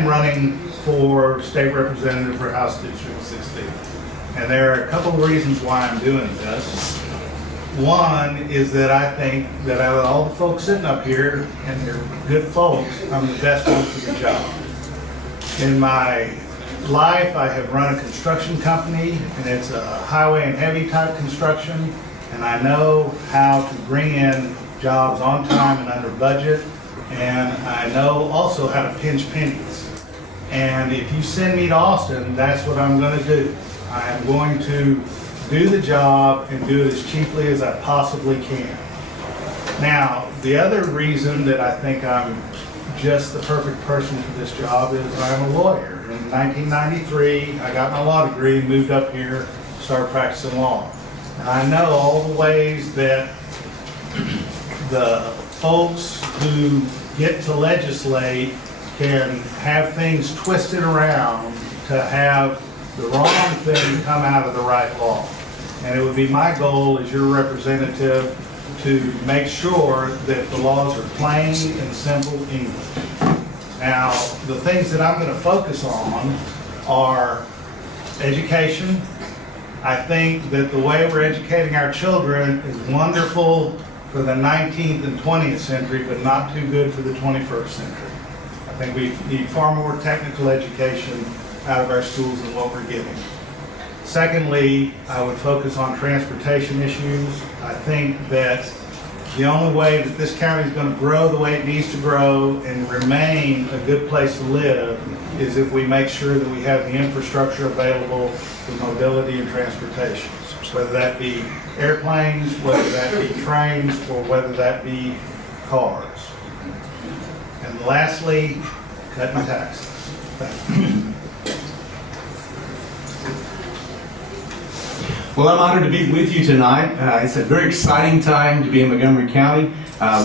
I'm running for state representative for House District 16. And there are a couple of reasons why I'm doing this. One is that I think that out of all the folks sitting up here, and they're good folks, I'm the best one for the job. In my life, I have run a construction company, and it's a highway and heavy type construction, and I know how to bring in jobs on time and under budget, and I know also how to pinch pennies. And if you send me to Austin, that's what I'm going to do. I am going to do the job and do it as cheaply as I possibly can. Now, the other reason that I think I'm just the perfect person for this job is I'm a lawyer. In 1993, I got my law degree, moved up here, started practicing law. And I know all the ways that the folks who get to legislate can have things twisted around to have the wrong thing come out of the right law. And it would be my goal as your representative to make sure that the laws are plain and simple English. Now, the things that I'm going to focus on are education. I think that the way we're educating our children is wonderful for the 19th and 20th century, but not too good for the 21st century. I think we need far more technical education out of our schools than what we're getting. Secondly, I would focus on transportation issues. I think that the only way that this county is going to grow the way it needs to grow and remain a good place to live is if we make sure that we have the infrastructure available for mobility and transportation, whether that be airplanes, whether that be trains, or whether that be cars. And lastly, cutting taxes. Thank you. Well, I'm honored to be with you tonight. It's a very exciting time to be in Montgomery County.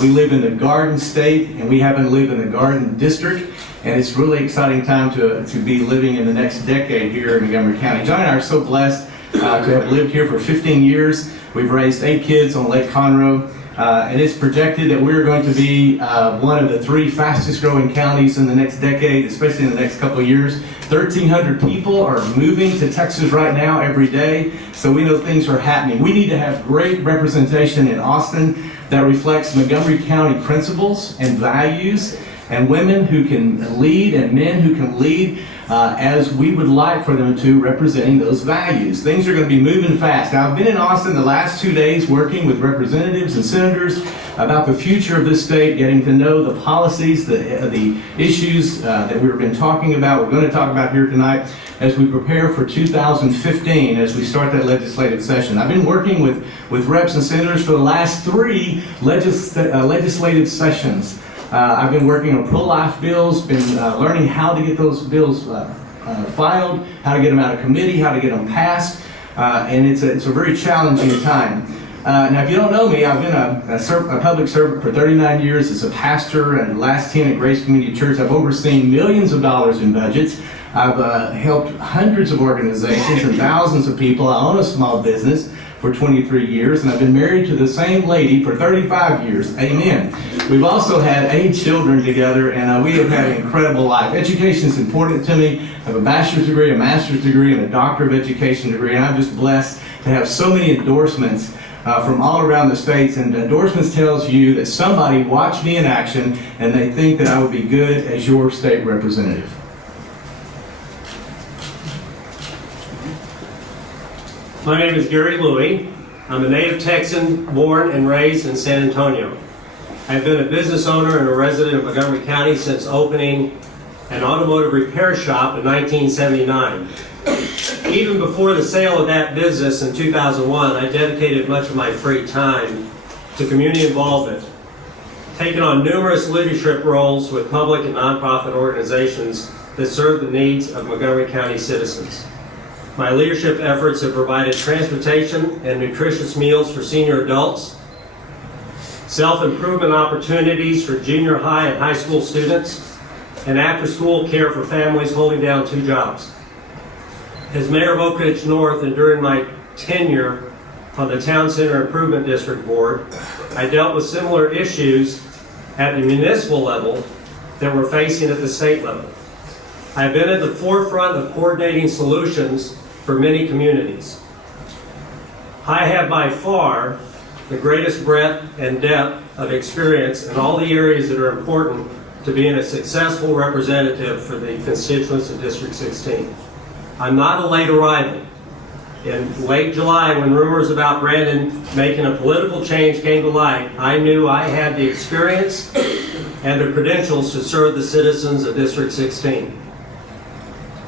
We live in the Garden State, and we happen to live in the Garden District, and it's really exciting time to be living in the next decade here in Montgomery County. John and I are so blessed to have lived here for 15 years. We've raised 8 kids on Lake Conroe, and it's projected that we're going to be one of the 3 fastest growing counties in the next decade, especially in the next couple of years. 1,300 people are moving to Texas right now every day, so we know things are happening. We need to have great representation in Austin that reflects Montgomery County principles and values, and women who can lead and men who can lead as we would like for them to, representing those values. Things are going to be moving fast. Now, I've been in Austin the last 2 days working with representatives and senators about the future of this state, getting to know the policies, the issues that we've been talking about, we're going to talk about here tonight as we prepare for 2015, as we start that legislative session. I've been working with reps and senators for the last 3 legislative sessions. I've been working on pro-life bills, been learning how to get those bills filed, how to get them out of committee, how to get them passed, and it's a very challenging time. Now, if you don't know me, I've been a public servant for 39 years as a pastor, and the last 10 at Grace Community Church. I've overseen millions of dollars in budgets. I've helped hundreds of organizations and thousands of people. I own a small business for 23 years, and I've been married to the same lady for 35 years. Amen. We've also had 8 children together, and we have had an incredible life. Education is important to me. I have a bachelor's degree, a master's degree, and a doctor of education degree, and I'm just blessed to have so many endorsements from all around the states. And endorsements tells you that somebody watched me in action, and they think that I would be good as your state representative. My name is Louie. I'm a native Texan, born and raised in San Antonio. I've been a business owner and a resident of Montgomery County since opening an automotive repair shop in 1979. Even before the sale of that business in 2001, I dedicated much of my free time to community involvement, taking on numerous leadership roles with public and nonprofit organizations that serve the needs of Montgomery County citizens. My leadership efforts have provided transportation and nutritious meals for senior adults, self-improvement opportunities for junior high and high school students, and after-school care for families holding down 2 jobs. As mayor of Oak Ridge North and during my tenure on the Town Center Improvement District Board, I dealt with similar issues at the municipal level that we're facing at the state level. I've been at the forefront of coordinating solutions for many communities. I have by far the greatest breadth and depth of experience in all the areas that are important to being a successful representative for the constituents of District 16. I'm not a late arrival. In late July, when rumors about Brandon making a political change came to light, I knew I had the experience and the credentials to serve the citizens of District 16.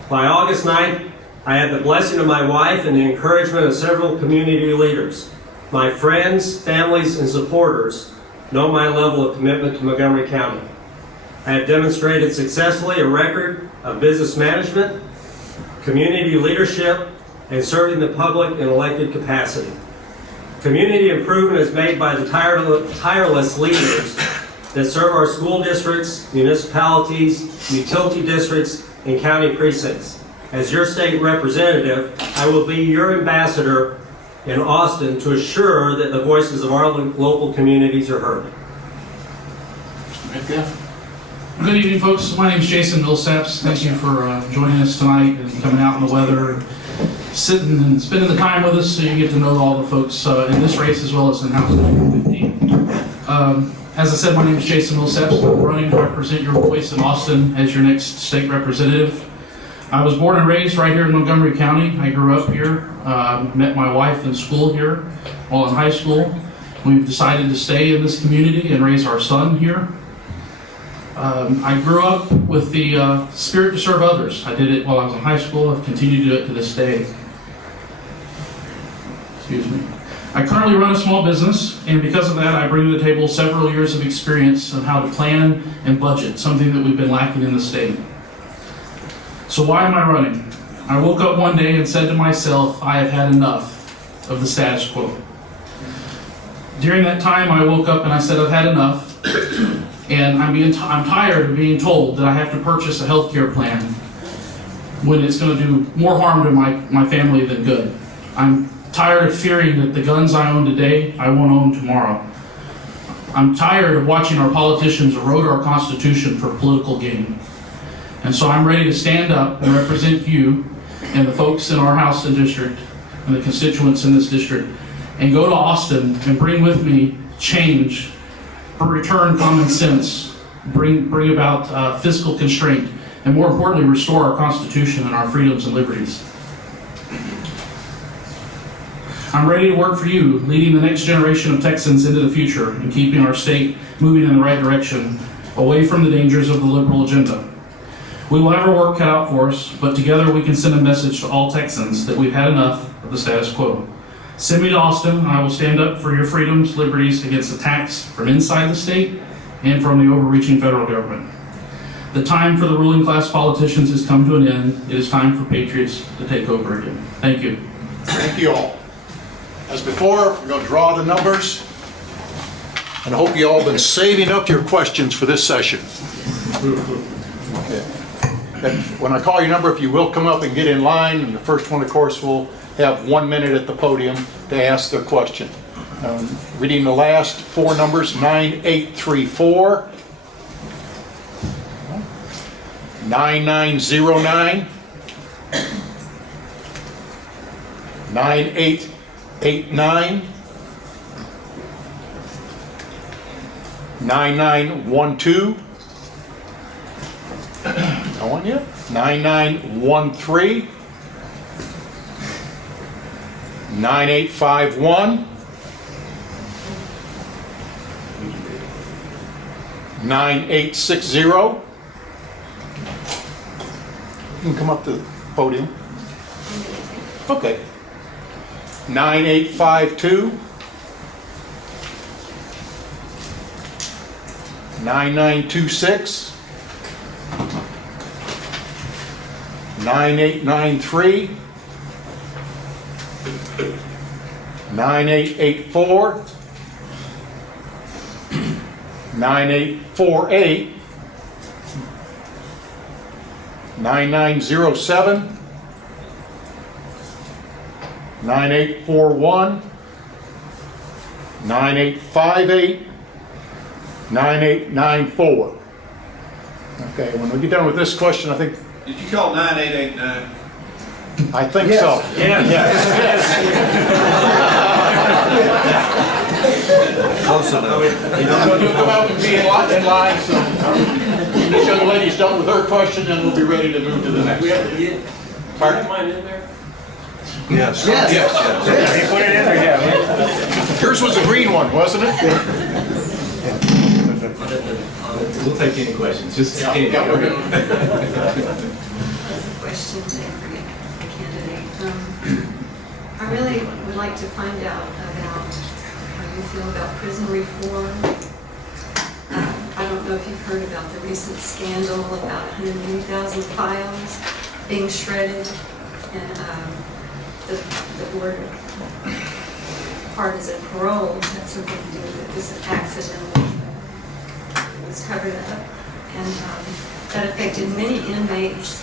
By August 9th, I had the blessing of my wife and the encouragement of several community leaders. My friends, families, and supporters know my level of commitment to Montgomery County. I have demonstrated successfully a record of business management, community leadership, and serving the public in elected capacity. Community improvement is made by the tireless leaders that serve our school districts, municipalities, utility districts, and county precincts. As your state representative, I will be your ambassador in Austin to assure that the voices of our local communities are heard. Good evening, folks. My name is Jason Millsaps. Thank you for joining us tonight and coming out in the weather and sitting and spending the time with us so you get to know all the folks in this race as well as in House 15. As I said, my name is Jason Millsaps. I'm running to represent your voice in Austin as your next state representative. I was born and raised right here in Montgomery County. I grew up here, met my wife in school here while in high school. We've decided to stay in this community and raise our son here. I grew up with the spirit to serve others. I did it while I was in high school. I've continued to do it to this day. Excuse me. I currently run a small business, and because of that, I bring to the table several years of experience on how to plan and budget, something that we've been lacking in the state. So why am I running? I woke up one day and said to myself, I have had enough of the status quo. During that time, I woke up and I said, I've had enough, and I'm tired of being told that I have to purchase a healthcare plan when it's going to do more harm to my family than good. I'm tired of fearing that the guns I own today, I won't own tomorrow. I'm tired of watching our politicians erode our Constitution for political gain. And so I'm ready to stand up and represent you and the folks in our House and district and the constituents in this district and go to Austin and bring with me change, return common sense, bring about fiscal constraint, and more importantly, restore our Constitution and our freedoms and liberties. I'm ready to work for you, leading the next generation of Texans into the future and keeping our state moving in the right direction, away from the dangers of the liberal agenda. We will have our work cut out for us, but together we can send a message to all Texans that we've had enough of the status quo. Send me to Austin, and I will stand up for your freedoms, liberties against attacks from inside the state and from the overreaching federal government. The time for the ruling class politicians has come to an end. It is time for patriots to take over again. Thank you. Thank you all. As before, we're going to draw the numbers, and I hope you all have been saving up your questions for this session. Okay. And when I call your number, if you will come up and get in line, and the first one, of course, will have 1 minute at the podium to ask their question. Reading the last four numbers, 9834, 9909, 9889, 9912, no one yet, 9913, 9851, 9860. You can come up to the podium. Okay. 9852, 9926, 9893, 9884, 9848, 9907, 9841, 9858, 9894. Okay, when we get done with this question, I think Did you call 9889? I think so. Close enough. You'll come out and be in line, so this young lady's done with her question, and we'll be ready to move to the next. Pardon? Mine in there? Yes. Yes. Put it in there, yeah. Yours was a green one, wasn't it? We'll take any questions, just any. Yeah, we're good. Question to every candidate. I really would like to find out about how you feel about prison reform. I don't know if you've heard about the recent scandal about 180,000 files being shredded, and the board of partisan parole had something to do with it. This accident was covered up, and that affected many inmates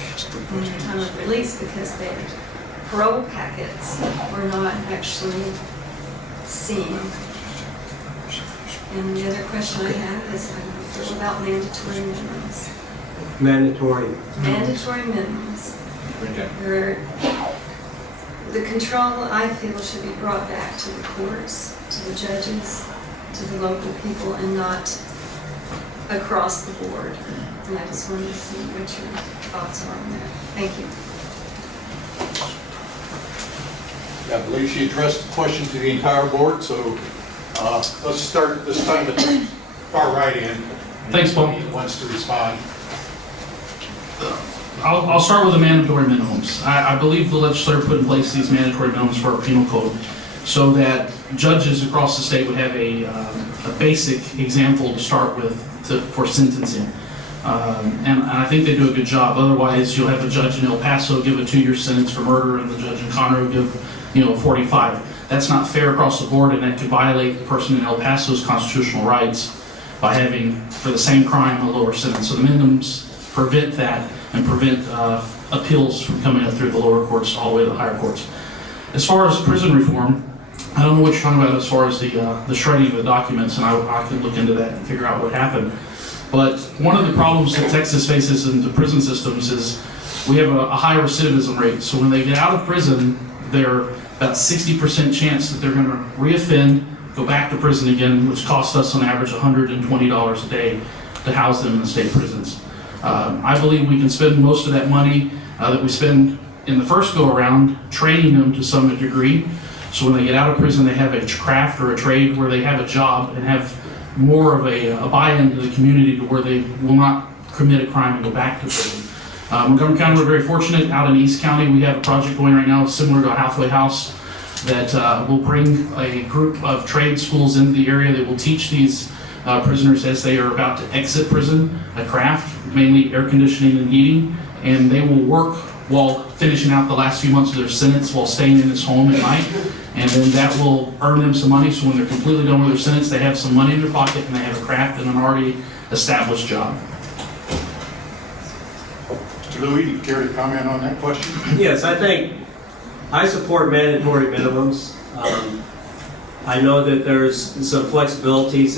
in their time of release because their parole packets were not actually seen. And the other question I have is how do you feel about mandatory minimums? Mandatory. Mandatory minimums. Where the control, I feel, should be brought back to the courts, to the judges, to the local people, and not across the board. And I just wanted to see what your thoughts are on that. Thank you. I believe she addressed the question to the entire board, so let's start this time at the far right end. Thanks, Paul. Who wants to respond? I'll start with the mandatory minimums. I believe the legislature put in place these mandatory minimums for our penal code so that judges across the state would have a basic example to start with for sentencing. And I think they do a good job. Otherwise, you'll have a judge in El Paso give a 2-year sentence for murder, and the judge in Conroe give 45. That's not fair across the board, and that could violate the person in El Paso's constitutional rights by having, for the same crime, a lower sentence. So the minimums prevent that and prevent appeals from coming up through the lower courts all the way to the higher courts. As far as prison reform, I don't know what you're talking about as far as the shredding of the documents, and I could look into that and figure out what happened. But one of the problems that Texas faces in the prison systems is we have a high recidivism rate. So when they get out of prison, they're about 60% chance that they're going to reoffend, go back to prison again, which costs us on average $120 a day to house them in the state prisons. I believe we can spend most of that money that we spend in the first go-around training them to some degree. So when they get out of prison, they have a craft or a trade where they have a job and have more of a buy-in to the community to where they will not commit a crime and go back to prison. Montgomery County, we're very fortunate. Out in East County, we have a project going right now similar to a halfway house that will bring a group of trade schools into the area that will teach these prisoners as they are about to exit prison, a craft, mainly air conditioning and heating, and they will work while finishing out the last few months of their sentence while staying in this home at night, and then that will earn them some money, so when they're completely done with their sentence, they have some money in their pocket and they have a craft and an already established job. Mr. Louie, do you care to comment on that question? Yes, I support mandatory minimums. I know that there's some flexibilities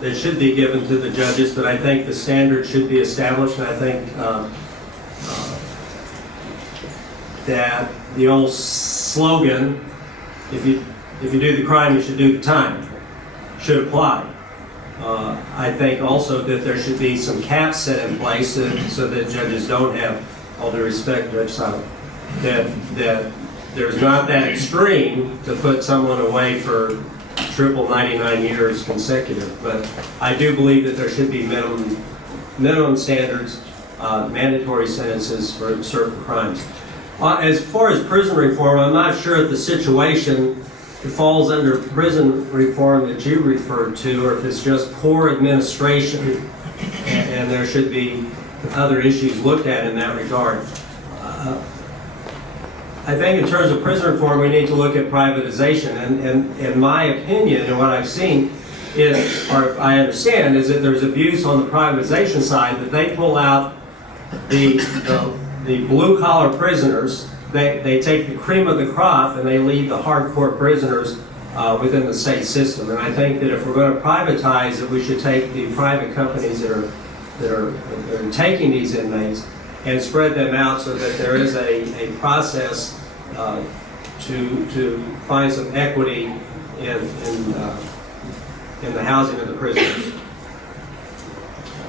that should be given to the judges, but I think the standard should be established, and I think that the old slogan, if you do the crime, you should do the time, should apply. I think also that there should be some caps set in place so that judges don't have, all due respect, Judge Simon, that there's not that extreme to put someone away for triple 99 years consecutive. But I do believe that there should be minimum standards, mandatory sentences for certain crimes. As far as prison reform, I'm not sure if the situation falls under prison reform that you referred to, or if it's just poor administration, and there should be other issues looked at in that regard. I think in terms of prison reform, we need to look at privatization, and in my opinion, and what I've seen is, or I understand, is that there's abuse on the privatization side, that they pull out the blue-collar prisoners, they take the cream of the crop and they leave the hardcore prisoners within the state system. And I think that if we're going to privatize, that we should take the private companies that are taking these inmates and spread them out so that there is a process to find some equity in the housing of the prisoners.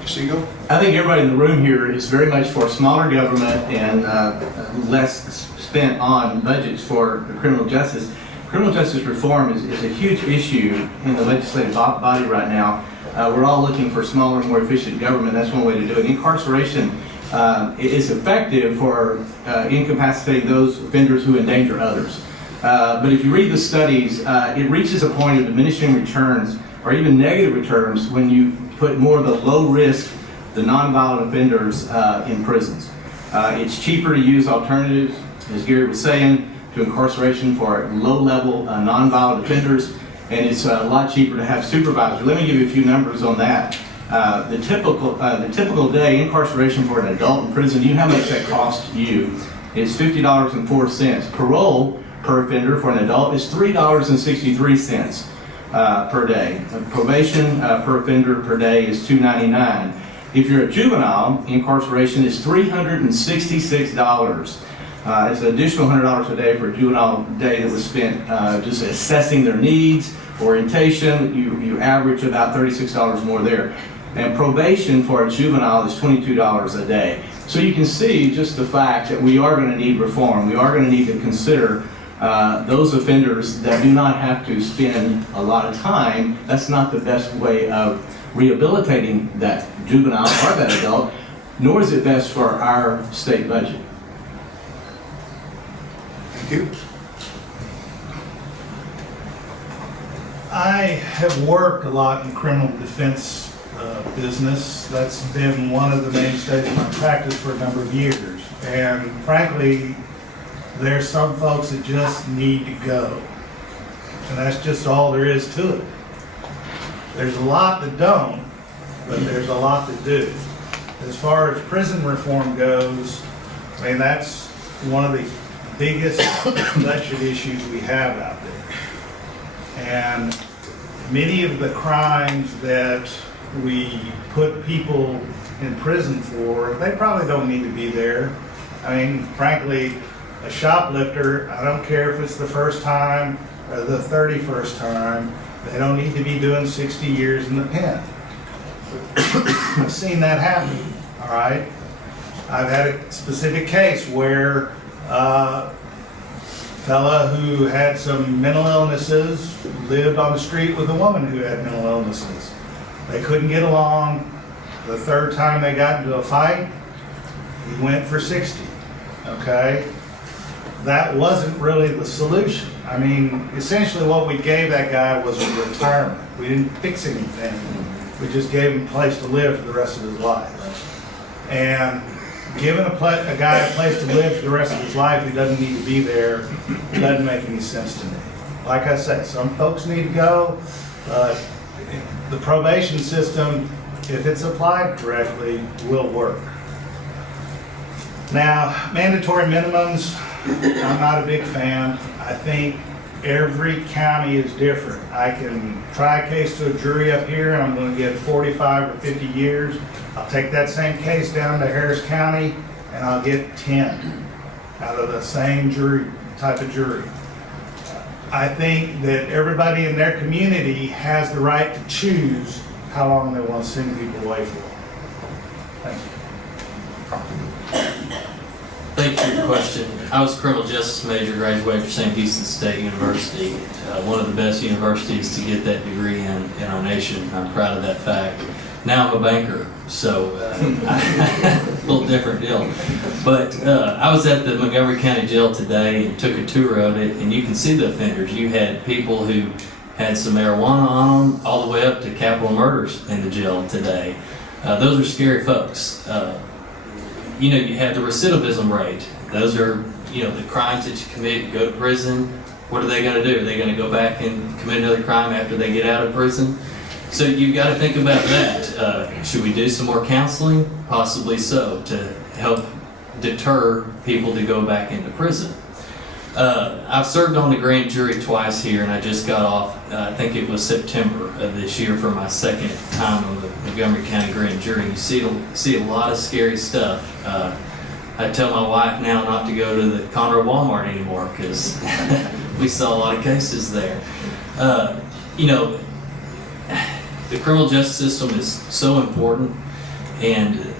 Seago? I think everybody in the room here is very much for smaller government and less spent on budgets for criminal justice. Criminal justice reform is a huge issue in the legislative body right now. We're all looking for smaller, more efficient government. That's one way to do it. Incarceration is effective for incapacitating those offenders who endanger others. But if you read the studies, it reaches a point of diminishing returns or even negative returns when you put more of the low risk, the nonviolent offenders in prisons. It's cheaper to use alternatives, as Gary was saying, to incarceration for low-level nonviolent offenders, and it's a lot cheaper to have supervisors. Let me give you a few numbers on that. The typical day incarceration for an adult in prison, you know how much that costs you? It's $50.04. Parole per offender for an adult is $3.63 per day. Probation per offender per day is $2.99. If you're a juvenile, incarceration is $366. It's an additional $100 a day for a juvenile day that was spent just assessing their needs, orientation. You average about $36 more there. And probation for a juvenile is $22 a day. So you can see just the fact that we are going to need reform. We are going to need to consider those offenders that do not have to spend a lot of time. That's not the best way of rehabilitating that juvenile or that adult, nor is it best for our state budget. Thank you. I have worked a lot in criminal defense business. That's been one of the mainstays of my practice for a number of years. And frankly, there's some folks that just need to go. And that's just all there is to it. There's a lot that don't, but there's a lot that do. As far as prison reform goes, I mean, that's one of the biggest budget issues we have out there. And many of the crimes that we put people in prison for, they probably don't need to be there. I mean, frankly, a shoplifter, I don't care if it's the first time or the 31st time, they don't need to be doing 60 years in the pen. I've seen that happen, all right? I've had a specific case where a fella who had some mental illnesses lived on the street with a woman who had mental illnesses. They couldn't get along. The third time they got into a fight, he went for 60, okay? That wasn't really the solution. I mean, essentially what we gave that guy was a retirement. We didn't fix anything. We just gave him a place to live for the rest of his life. And giving a guy a place to live for the rest of his life who doesn't need to be there doesn't make any sense to me. Like I said, some folks need to go, but the probation system, if it's applied correctly, will work. Now, mandatory minimums, I'm not a big fan. I think every county is different. I can try a case to a jury up here and I'm going to get 45 or 50 years. I'll take that same case down to Harris County and I'll get 10 out of the same type of jury. I think that everybody in their community has the right to choose how long they want to send people away for. Thank you. Thank you for your question. I was a criminal justice major, graduated from St. Houston State University, one of the best universities to get that degree in our nation. I'm proud of that fact. Now I'm a banker, so a little different deal. But I was at the Montgomery County Jail today and took a tour of it, and you can see the offenders. You had people who had some marijuana on them, all the way up to capital murders in the jail today. Those are scary folks. You know, you have the recidivism rate. Those are, you know, the crimes that you commit, you go to prison. What are they going to do? Are they going to go back and commit another crime after they get out of prison? So you've got to think about that. Should we do some more counseling? Possibly so, to help deter people to go back into prison. I've served on the grand jury twice here, and I just got off, I think it was September of this year, for my second time on the Montgomery County grand jury. You see a lot of scary stuff. I tell my wife now not to go to the Conroe Walmart anymore because we saw a lot of cases there. You know, the criminal justice system is so important, and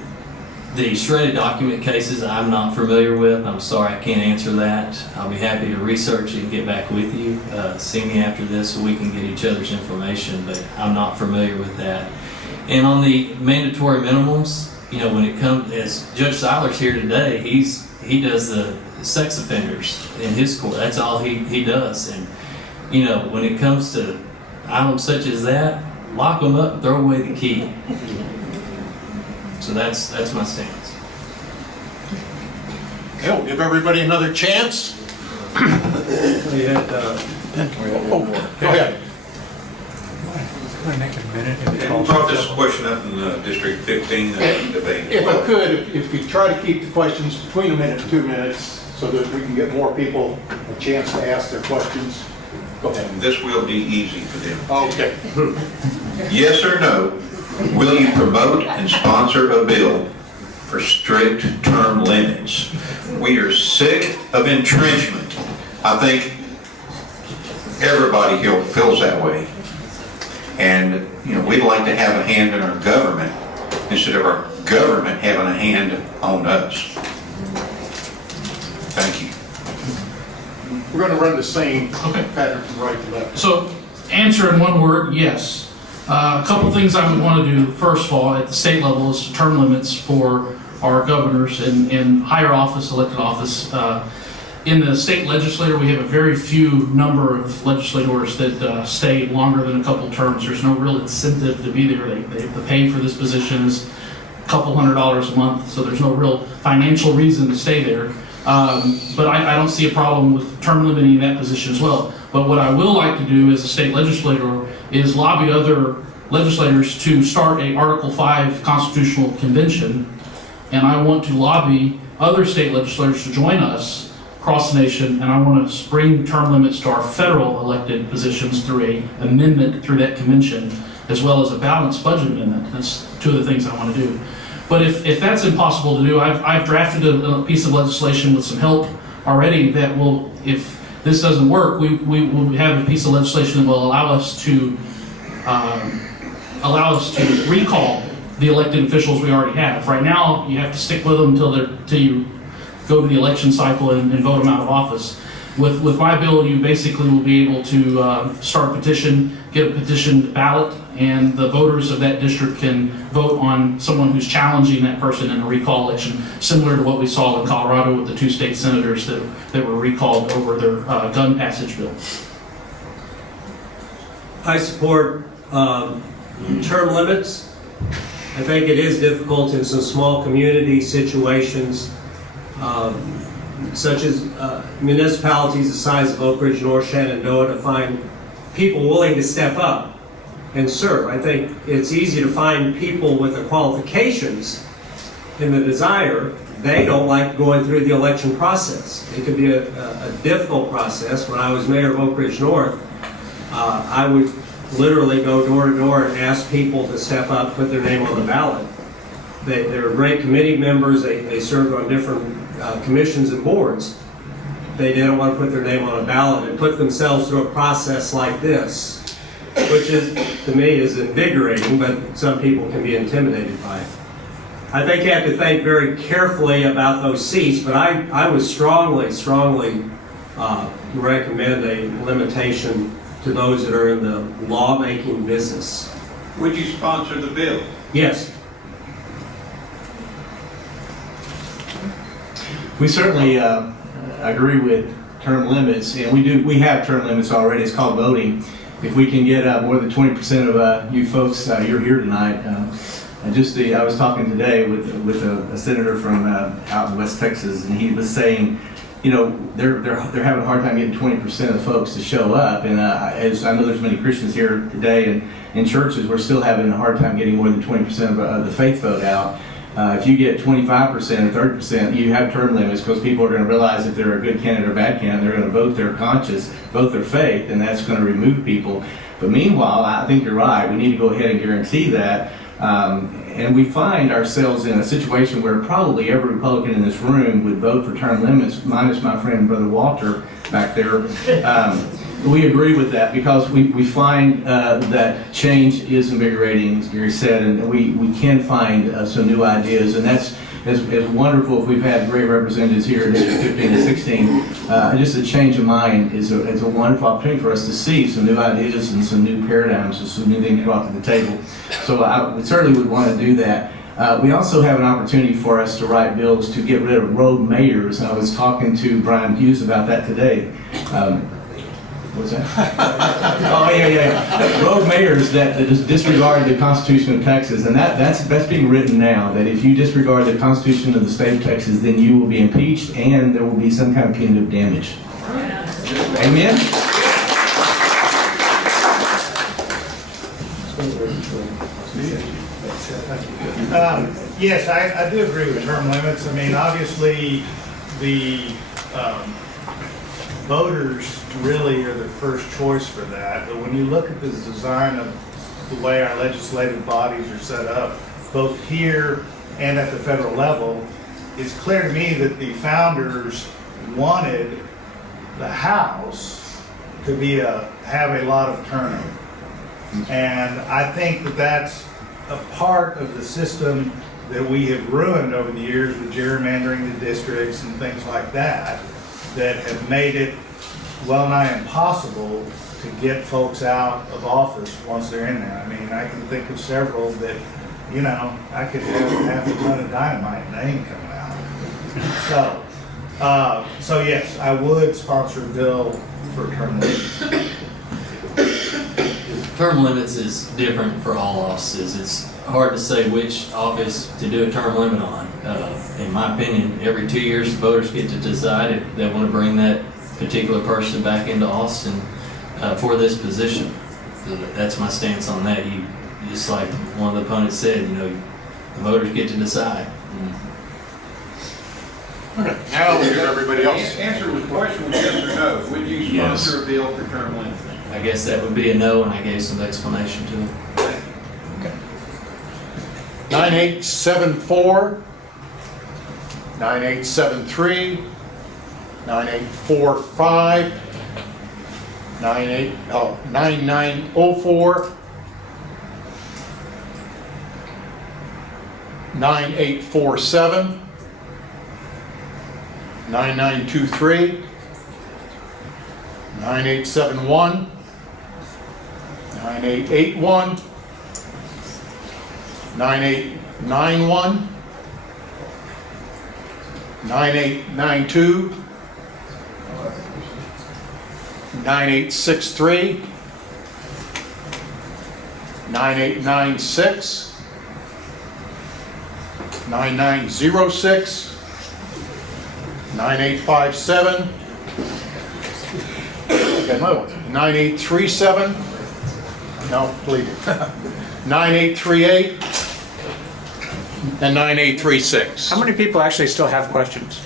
the shredded document cases I'm not familiar with. I'm sorry, I can't answer that. I'll be happy to research it and get back with you. See me after this so we can get each other's information, but I'm not familiar with that. And on the mandatory minimums, you know, when it comes, as Judge Seiler's here today, he does the sex offenders in his court. That's all he does. And, you know, when it comes to items such as that, lock them up and throw away the key. So that's my stance. Okay, we'll give everybody another chance. We had, Oh, go ahead. And brought this question up in District 15 debate. If I could, if you try to keep the questions between a minute and 2 minutes so that we can get more people a chance to ask their questions. Go ahead. And this will be easy for them. Okay. Yes or no, will you promote and sponsor a bill for strict term limits? We are sick of entrenchment. I think everybody here feels that way. And, you know, we'd like to have a hand in our government instead of our government having a hand on us. Thank you. We're going to run the same Okay. pattern from right to left. So, answer in one word, yes. A couple things I would want to do, first of all, at the state level is term limits for our governors in higher office, elected office. In the state legislature, we have a very few number of legislators that stay longer than a couple terms. There's no real incentive to be there. The pay for this position is a couple $100s a month, so there's no real financial reason to stay there. But I don't see a problem with term limiting that position as well. But what I will like to do as a state legislator is lobby other legislators to start a Article 5 constitutional convention, and I want to lobby other state legislators to join us across the nation, and I want to bring term limits to our federal elected positions through an amendment through that convention, as well as a balanced budget amendment. That's two of the things I want to do. But if that's impossible to do, I've drafted a piece of legislation with some help already that will, if this doesn't work, we will have a piece of legislation that will allow us to recall the elected officials we already have. Right now, you have to stick with them until you go to the election cycle and vote them out of office. With my bill, you basically will be able to start a petition, get a petition ballot, and the voters of that district can vote on someone who's challenging that person in a recall election, similar to what we saw in Colorado with the 2 state senators that were recalled over their gun passage bill. I support term limits. I think it is difficult in some small community situations, such as municipalities the size of Oak Ridge, North Shenandoah, to find people willing to step up and serve. I think it's easy to find people with the qualifications and the desire. They don't like going through the election process. It could be a difficult process. When I was mayor of Oak Ridge North, I would literally go door to door and ask people to step up, put their name on the ballot. They were great committee members. They served on different commissions and boards. They didn't want to put their name on a ballot and put themselves through a process like this, which is, to me, is invigorating, but some people can be intimidated by it. I think you have to think very carefully about those seats, but I would strongly recommend a limitation to those that are in the lawmaking business. Would you sponsor the bill? Yes. We certainly agree with term limits, and we have term limits already. It's called voting. If we can get more than 20% of you folks, you're here tonight. I was talking today with a senator from out in West Texas, and he was saying, you know, they're having a hard time getting 20% of the folks to show up. And as I know there's many Christians here today, and in churches, we're still having a hard time getting more than 20% of the faith vote out. If you get 25% or 30%, you have term limits, because people are going to realize if they're a good candidate or bad candidate, they're going to vote their conscience, vote their faith, and that's going to remove people. But meanwhile, I think you're right. We need to go ahead and guarantee that. And we find ourselves in a situation where probably every Republican in this room would vote for term limits, minus my friend Brother Walter back there. We agree with that because we find that change is invigorating, as Gary said, and we can find some new ideas, and that's as wonderful. If we've had great representatives here in District 15 and 16, just a change of mind is a wonderful opportunity for us to see some new ideas and some new paradigms and some new things brought to the table. So I certainly would want to do that. We also have an opportunity for us to write bills to get rid of road mayors. I was talking to Brian Hughes about that today. What's that? Oh, yeah. Road mayors that just disregard the Constitution of Texas, and that's being written now, that if you disregard the Constitution of the state of Texas, then you will be impeached and there will be some kind of punitive damage. Amen? Yes, I do agree with term limits. I mean, obviously, the voters really are the first choice for that. But when you look at the design of the way our legislative bodies are set up, both here and at the federal level, it's clear to me that the founders wanted the House to be have a lot of turnover. And I think that that's a part of the system that we have ruined over the years with gerrymandering the districts and things like that, that have made it well nigh impossible to get folks out of office once they're in there. I mean, I can think of several that, you know, I could have half a ton of dynamite and they ain't coming out. So yes, I would sponsor a bill for term limits. Term limits is different for all offices. It's hard to say which office to do a term limit on. In my opinion, every 2 years, voters get to decide if they want to bring that particular person back into Austin for this position. So that's my stance on that. You just like one of the opponents said, you know, the voters get to decide. Okay, now we'll give everybody else. Answer the question with yes or no. Would you sponsor a bill for term limits? I guess that would be a no, and I gave some explanation to it. 9874, 9873, 9845, 9904, 9847, 9923, 9871, 9881, 9891, 9892, 9863, 9896, 9906, 9857, okay, another one, 9837, no, deleted, 9838, and 9836. How many people actually still have questions?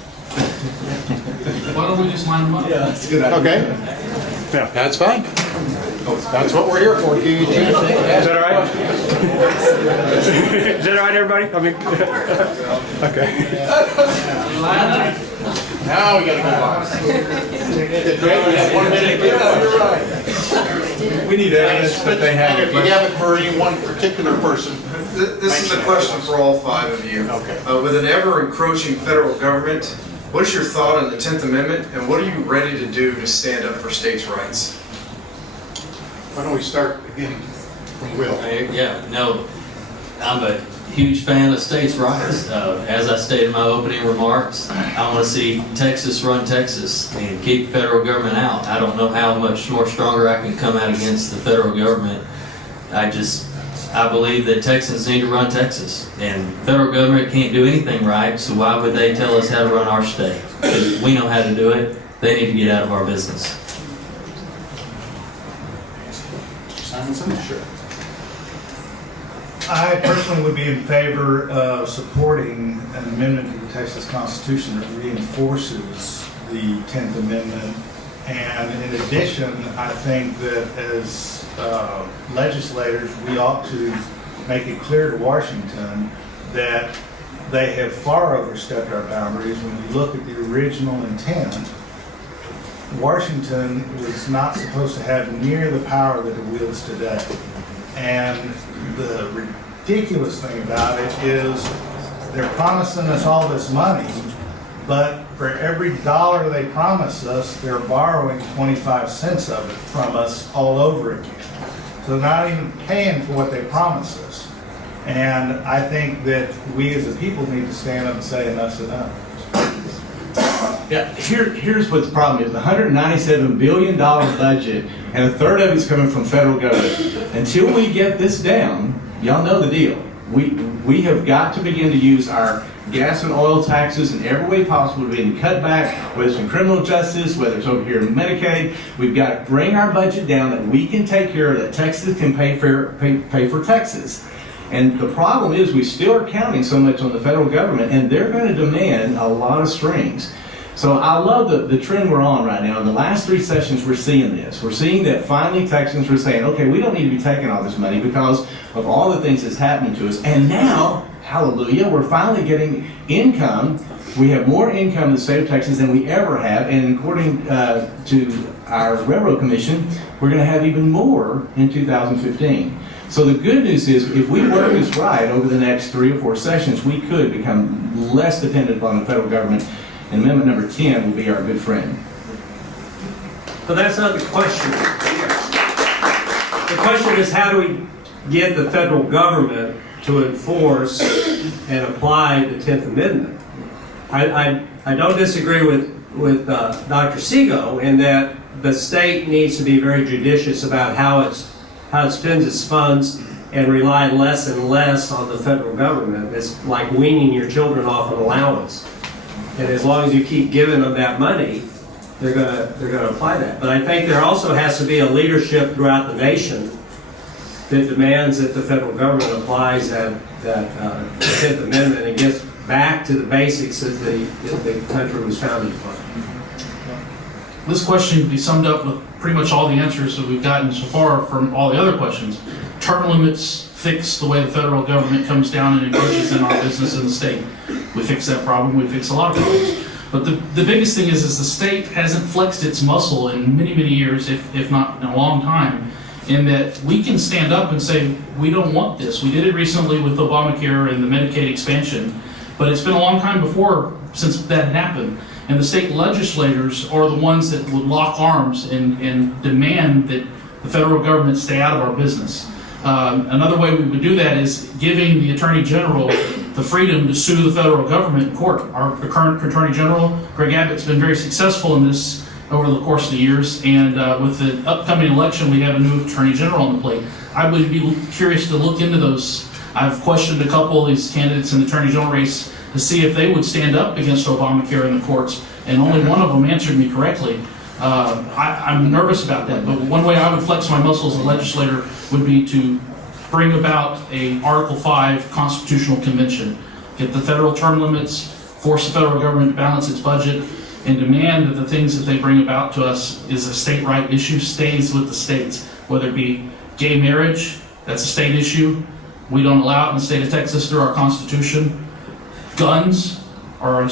Why don't we just line them up? Yeah, that's a good idea. Okay, Yeah. that's fine. That's what we're here for, give you a chance to Is ask that all right? questions. Is that all right, everybody? I mean, okay. Now we gotta move on. We have 1 minute. You're right. We need evidence that they have. And if you have it for any one particular person. This is a question for all 5 of you. Okay. With an ever-encroaching federal government, what is your thought on the 10th Amendment, and what are you ready to do to stand up for states' rights? Why don't we start again from Will? Yeah, no, I'm a huge fan of states' rights. As I stated in my opening remarks, I want to see Texas run Texas and keep the federal government out. I don't know how much more stronger I can come out against the federal government. I believe that Texans need to run Texas, and the federal government can't do anything right, so why would they tell us how to run our state? Because we know how to do it. They need to get out of our business. Simonson? Sure. I personally would be in favor of supporting an amendment to the Texas Constitution that reinforces the 10th Amendment. And in addition, I think that as legislators, we ought to make it clear to Washington that they have far overstepped our boundaries. When you look at the original intent, Washington was not supposed to have near the power that it wields today. And the ridiculous thing about it is they're promising us all this money, but for every dollar they promise us, they're borrowing 25 cents of it from us all over again. So they're not even paying for what they promise us. And I think that we as a people need to stand up and say enough's enough. Yeah, here's what the problem is. The $197 billion budget, and a third of it's coming from federal government. Until we get this down, y'all know the deal. We have got to begin to use our gas and oil taxes in every way possible to begin to cut back, whether it's in criminal justice, whether it's over here in Medicaid. We've got to bring our budget down that we can take care of, that Texas can pay for Texas. And the problem is we still are counting so much on the federal government, and they're going to demand a lot of strings. So I love the trend we're on right now. In the last 3 sessions, we're seeing this. We're seeing that finally Texans are saying, okay, we don't need to be taking all this money because of all the things that's happening to us. And now, hallelujah, we're finally getting income. We have more income in the state of Texas than we ever have. And according to our Railroad Commission, we're going to have even more in 2015. So the good news is, if we work this right over the next 3 or 4 sessions, we could become less dependent upon the federal government. And amendment number 10 will be our good friend. But that's not the question. The question is, how do we get the federal government to enforce and apply the 10th Amendment? I don't disagree with Dr. Seago in that the state needs to be very judicious about how it spends its funds and rely less and less on the federal government. It's like weaning your children off an allowance. And as long as you keep giving them that money, they're gonna apply that. But I think there also has to be a leadership throughout the nation that demands that the federal government applies that 10th Amendment and gets back to the basics that the country was founded upon. This question can be summed up with pretty much all the answers that we've gotten so far from all the other questions. Term limits fix the way the federal government comes down and engages in our business in the state. We fix that problem, we fix a lot of problems. But the biggest thing is the state hasn't flexed its muscle in many, many years, if not in a long time, in that we can stand up and say, we don't want this. We did it recently with Obamacare and the Medicaid expansion, but it's been a long time since that happened. And the state legislators are the ones that would lock arms and demand that the federal government stay out of our business. Another way we would do that is giving the Attorney General the freedom to sue the federal government in court. Our current Attorney General, Greg Abbott's been very successful in this over the course of the years, and with the upcoming election, we have a new Attorney General on the plate. I would be curious to look into those. I've questioned a couple of these candidates in the Attorney General race to see if they would stand up against Obamacare in the courts, and only one of them answered me correctly. I'm nervous about that, but one way I would flex my muscles as a legislator would be to bring about a Article 5 constitutional convention, get the federal term limits, force the federal government to balance its budget, and demand that the things that they bring about to us is a state right issue, stays with the states, whether it be gay marriage, that's a state issue. We don't allow it in the state of Texas through our Constitution. Guns are a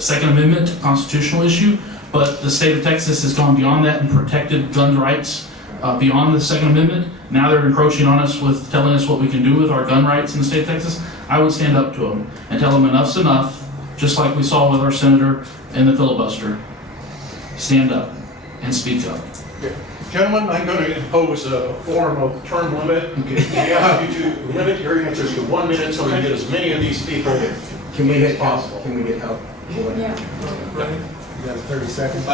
Second Amendment constitutional issue, but the state of Texas has gone beyond that and protected gun rights beyond the Second Amendment. Now they're encroaching on us with telling us what we can do with our gun rights in the state of Texas. I would stand up to them and tell them enough's enough, just like we saw with our senator in the filibuster. Stand up and speak up. Gentlemen, I'm going to impose a form of term limit. I ask you to limit your answers to 1 minute so we can get as many of these people Can we as get possible. Can we get help? Yeah. You got 30 seconds?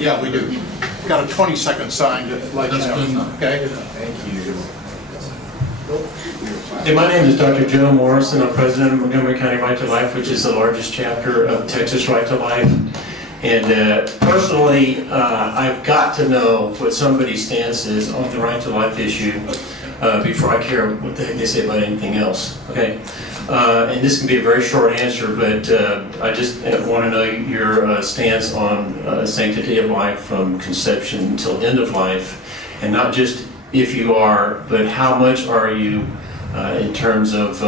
Yeah, we do. Got a 20-second sign to let you That's know. good enough. Okay? Thank you. Hey, my name is Dr. Joe Morrison. I'm president of Montgomery County Right to Life, which is the largest chapter of Texas Right to Life. And personally, I've got to know what somebody's stance is on the right to life issue before I care what the heck they say about anything else. Okay? And this can be a very short answer, but I just want to know your stance on sanctity of life from conception until end of life, and not just if you are, but how much are you in terms of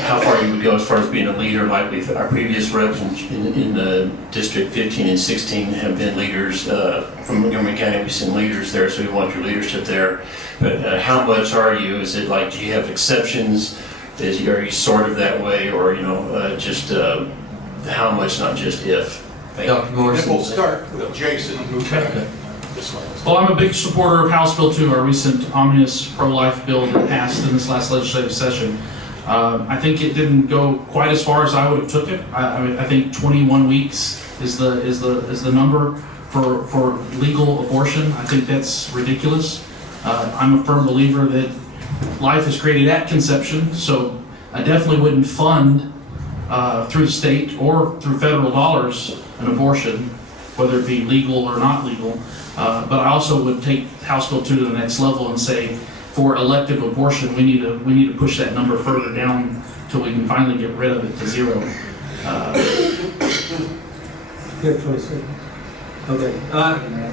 how far you would go as far as being a leader. Like our previous reps in the District 15 and 16 have been leaders from Montgomery County. We've seen leaders there, so we want your leadership there. But how much are you? Is it like, do you have exceptions? Are you sort of that way, or just how much, not just if? Dr. Morrison. And we'll start with Jason and move back this way. Well, I'm a big supporter of House Bill 2, our recent omnibus pro-life bill that passed in this last legislative session. I think it didn't go quite as far as I would have took it. I think 21 weeks is the number for legal abortion. I think that's ridiculous. I'm a firm believer that life is created at conception, so I definitely wouldn't fund through the state or through federal dollars an abortion, whether it be legal or not legal. But I also would take House Bill 2 to the next level and say, for elective abortion, we need to push that number further down till we can finally get rid of it to zero. Okay.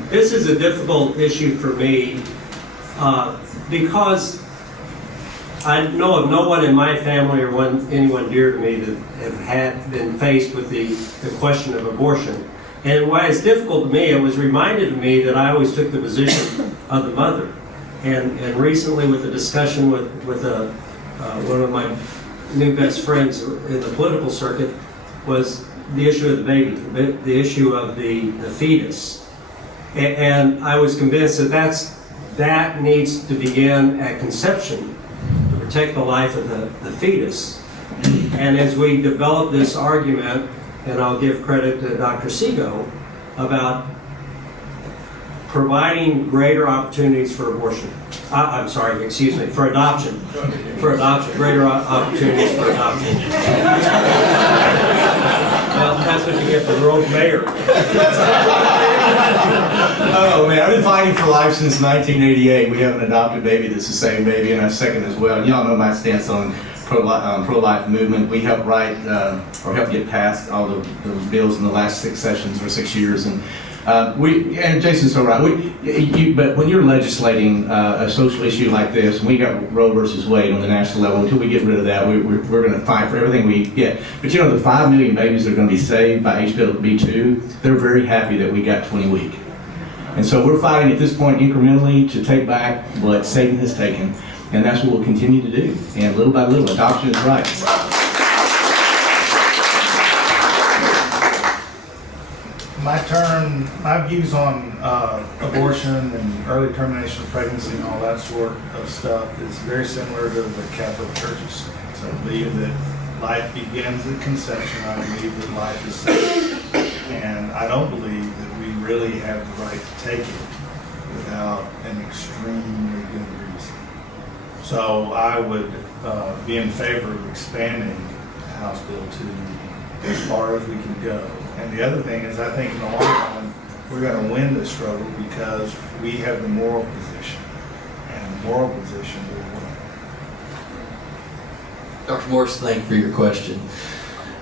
This is a difficult issue for me because I know of no one in my family or anyone dear to me that have been faced with the question of abortion. And why it's difficult to me, it was reminded to me that I always took the position of the mother. And recently with the discussion with one of my new best friends in the political circuit was the issue of the baby, the issue of the fetus. And I was convinced that needs to begin at conception to protect the life of the fetus. And as we develop this argument, and I'll give credit to Dr. Seago, about providing greater opportunities for abortion. For adoption. For adoption, greater opportunities for adoption. Well, that's what you get for the road mayor. Oh man, I've been fighting for life since 1988. We have an adopted baby that's the same baby, and I second as well. Y'all know my stance on pro-life movement. We helped write or helped get passed all those bills in the last 6 sessions or 6 years, and Jason's so right. But when you're legislating a social issue like this, and we got Roe versus Wade on the national level, until we get rid of that, we're going to fight for everything we get. But you know, the 5 million babies that are going to be saved by HB 2, they're very happy that we got 20 week. And so we're fighting at this point incrementally to take back what Satan has taken, and that's what we'll continue to do. And little by little, adoption is right. My views on abortion and early termination of pregnancy and all that sort of stuff is very similar to the Catholic Church's. So I believe that life begins at conception. I believe that life is saved. And I don't believe that we really have the right to take it without an extremely good reason. So I would be in favor of expanding House Bill 2 as far as we can go. And the other thing is, I think in the long run, we're going to win this struggle because we have the moral position, and the moral position will win. Dr. Morris, thank you for your question.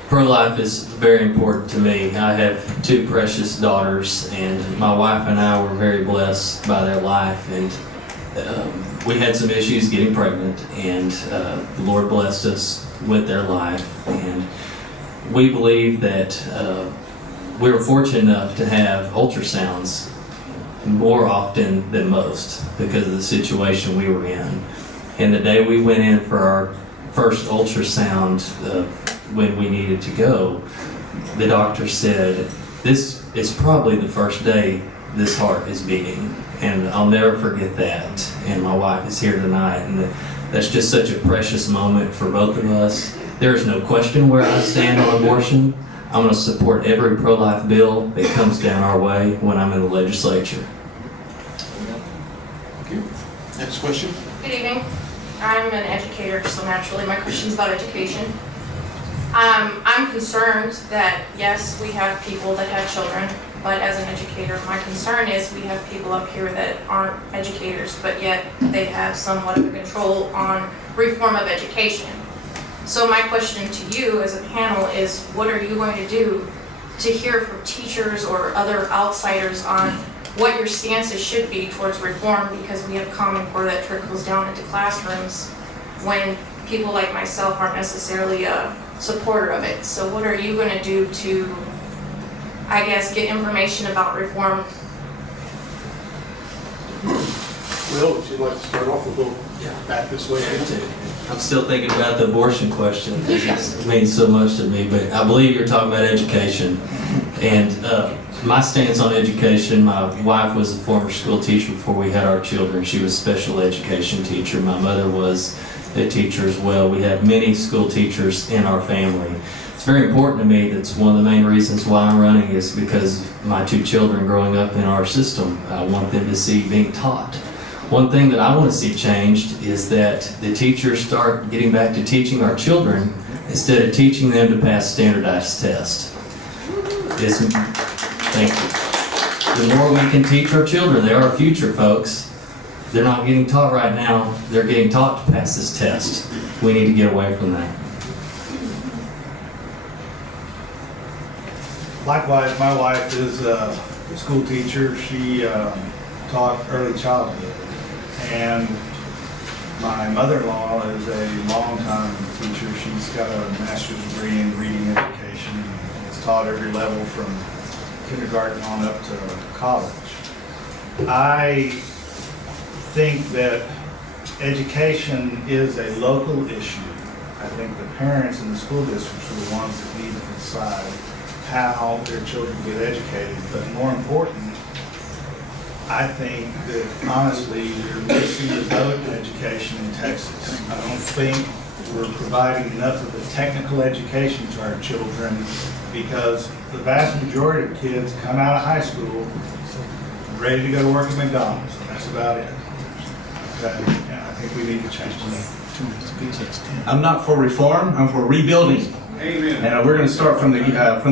Pro-life is very important to me. I have 2 precious daughters, and my wife and I were very blessed by their life. And we had some issues getting pregnant, and the Lord blessed us with their life. And we believe that we were fortunate enough to have ultrasounds more often than most because of the situation we were in. And the day we went in for our first ultrasound when we needed to go, the doctor said, "This is probably the first day this heart is beating." And I'll never forget that. And my wife is here tonight, and that's just such a precious moment for both of us. There is no question where I stand on abortion. I'm going to support every pro-life bill that comes down our way when I'm in the legislature. Thank you. Next question. Good evening. I'm an educator, so naturally my question's about education. I'm concerned that, yes, we have people that have children, but as an educator, my concern is we have people up here that aren't educators, but yet they have somewhat of a control on reform of education. So my question to you as a panel is, what are you going to do to hear from teachers or other outsiders on what your stances should be towards reform, because we have Common Core that trickles down into classrooms when people like myself aren't necessarily a supporter of it. So what are you going to do to, I guess, get information about reform? Will, would you like to start off? We'll go back this way. I'm still thinking about the abortion question, because it means so much to me, but I believe you're talking about education. And my stance on education, my wife was a former school teacher before we had our children. She was a special education teacher. My mother was a teacher as well. We have many school teachers in our family. It's very important to me. That's one of the main reasons why I'm running, is because my two children growing up in our system, I want them to see being taught. One thing that I want to see changed is that the teachers start getting back to teaching our children instead of teaching them to pass standardized tests. Thank you. The more we can teach our children, they're our future, folks. They're not getting taught right now. They're getting taught to pass this test. We need to get away from that. Likewise, my wife is a school teacher. She taught early childhood. And my mother-in-law is a long-time teacher. She's got a master's degree in reading education and has taught every level from kindergarten on up to college. I think that education is a local issue. I think the parents in the school districts are the ones that need to decide how their children get educated. But more important, I think that honestly, you're missing the boat in education in Texas. I don't think we're providing enough of the technical education to our children, because the vast majority of kids come out of high school ready to go to work at McDonald's. That's about it. Okay? And I think we need to change that. I'm not for reform, I'm for rebuilding. Amen. And we're going to start from the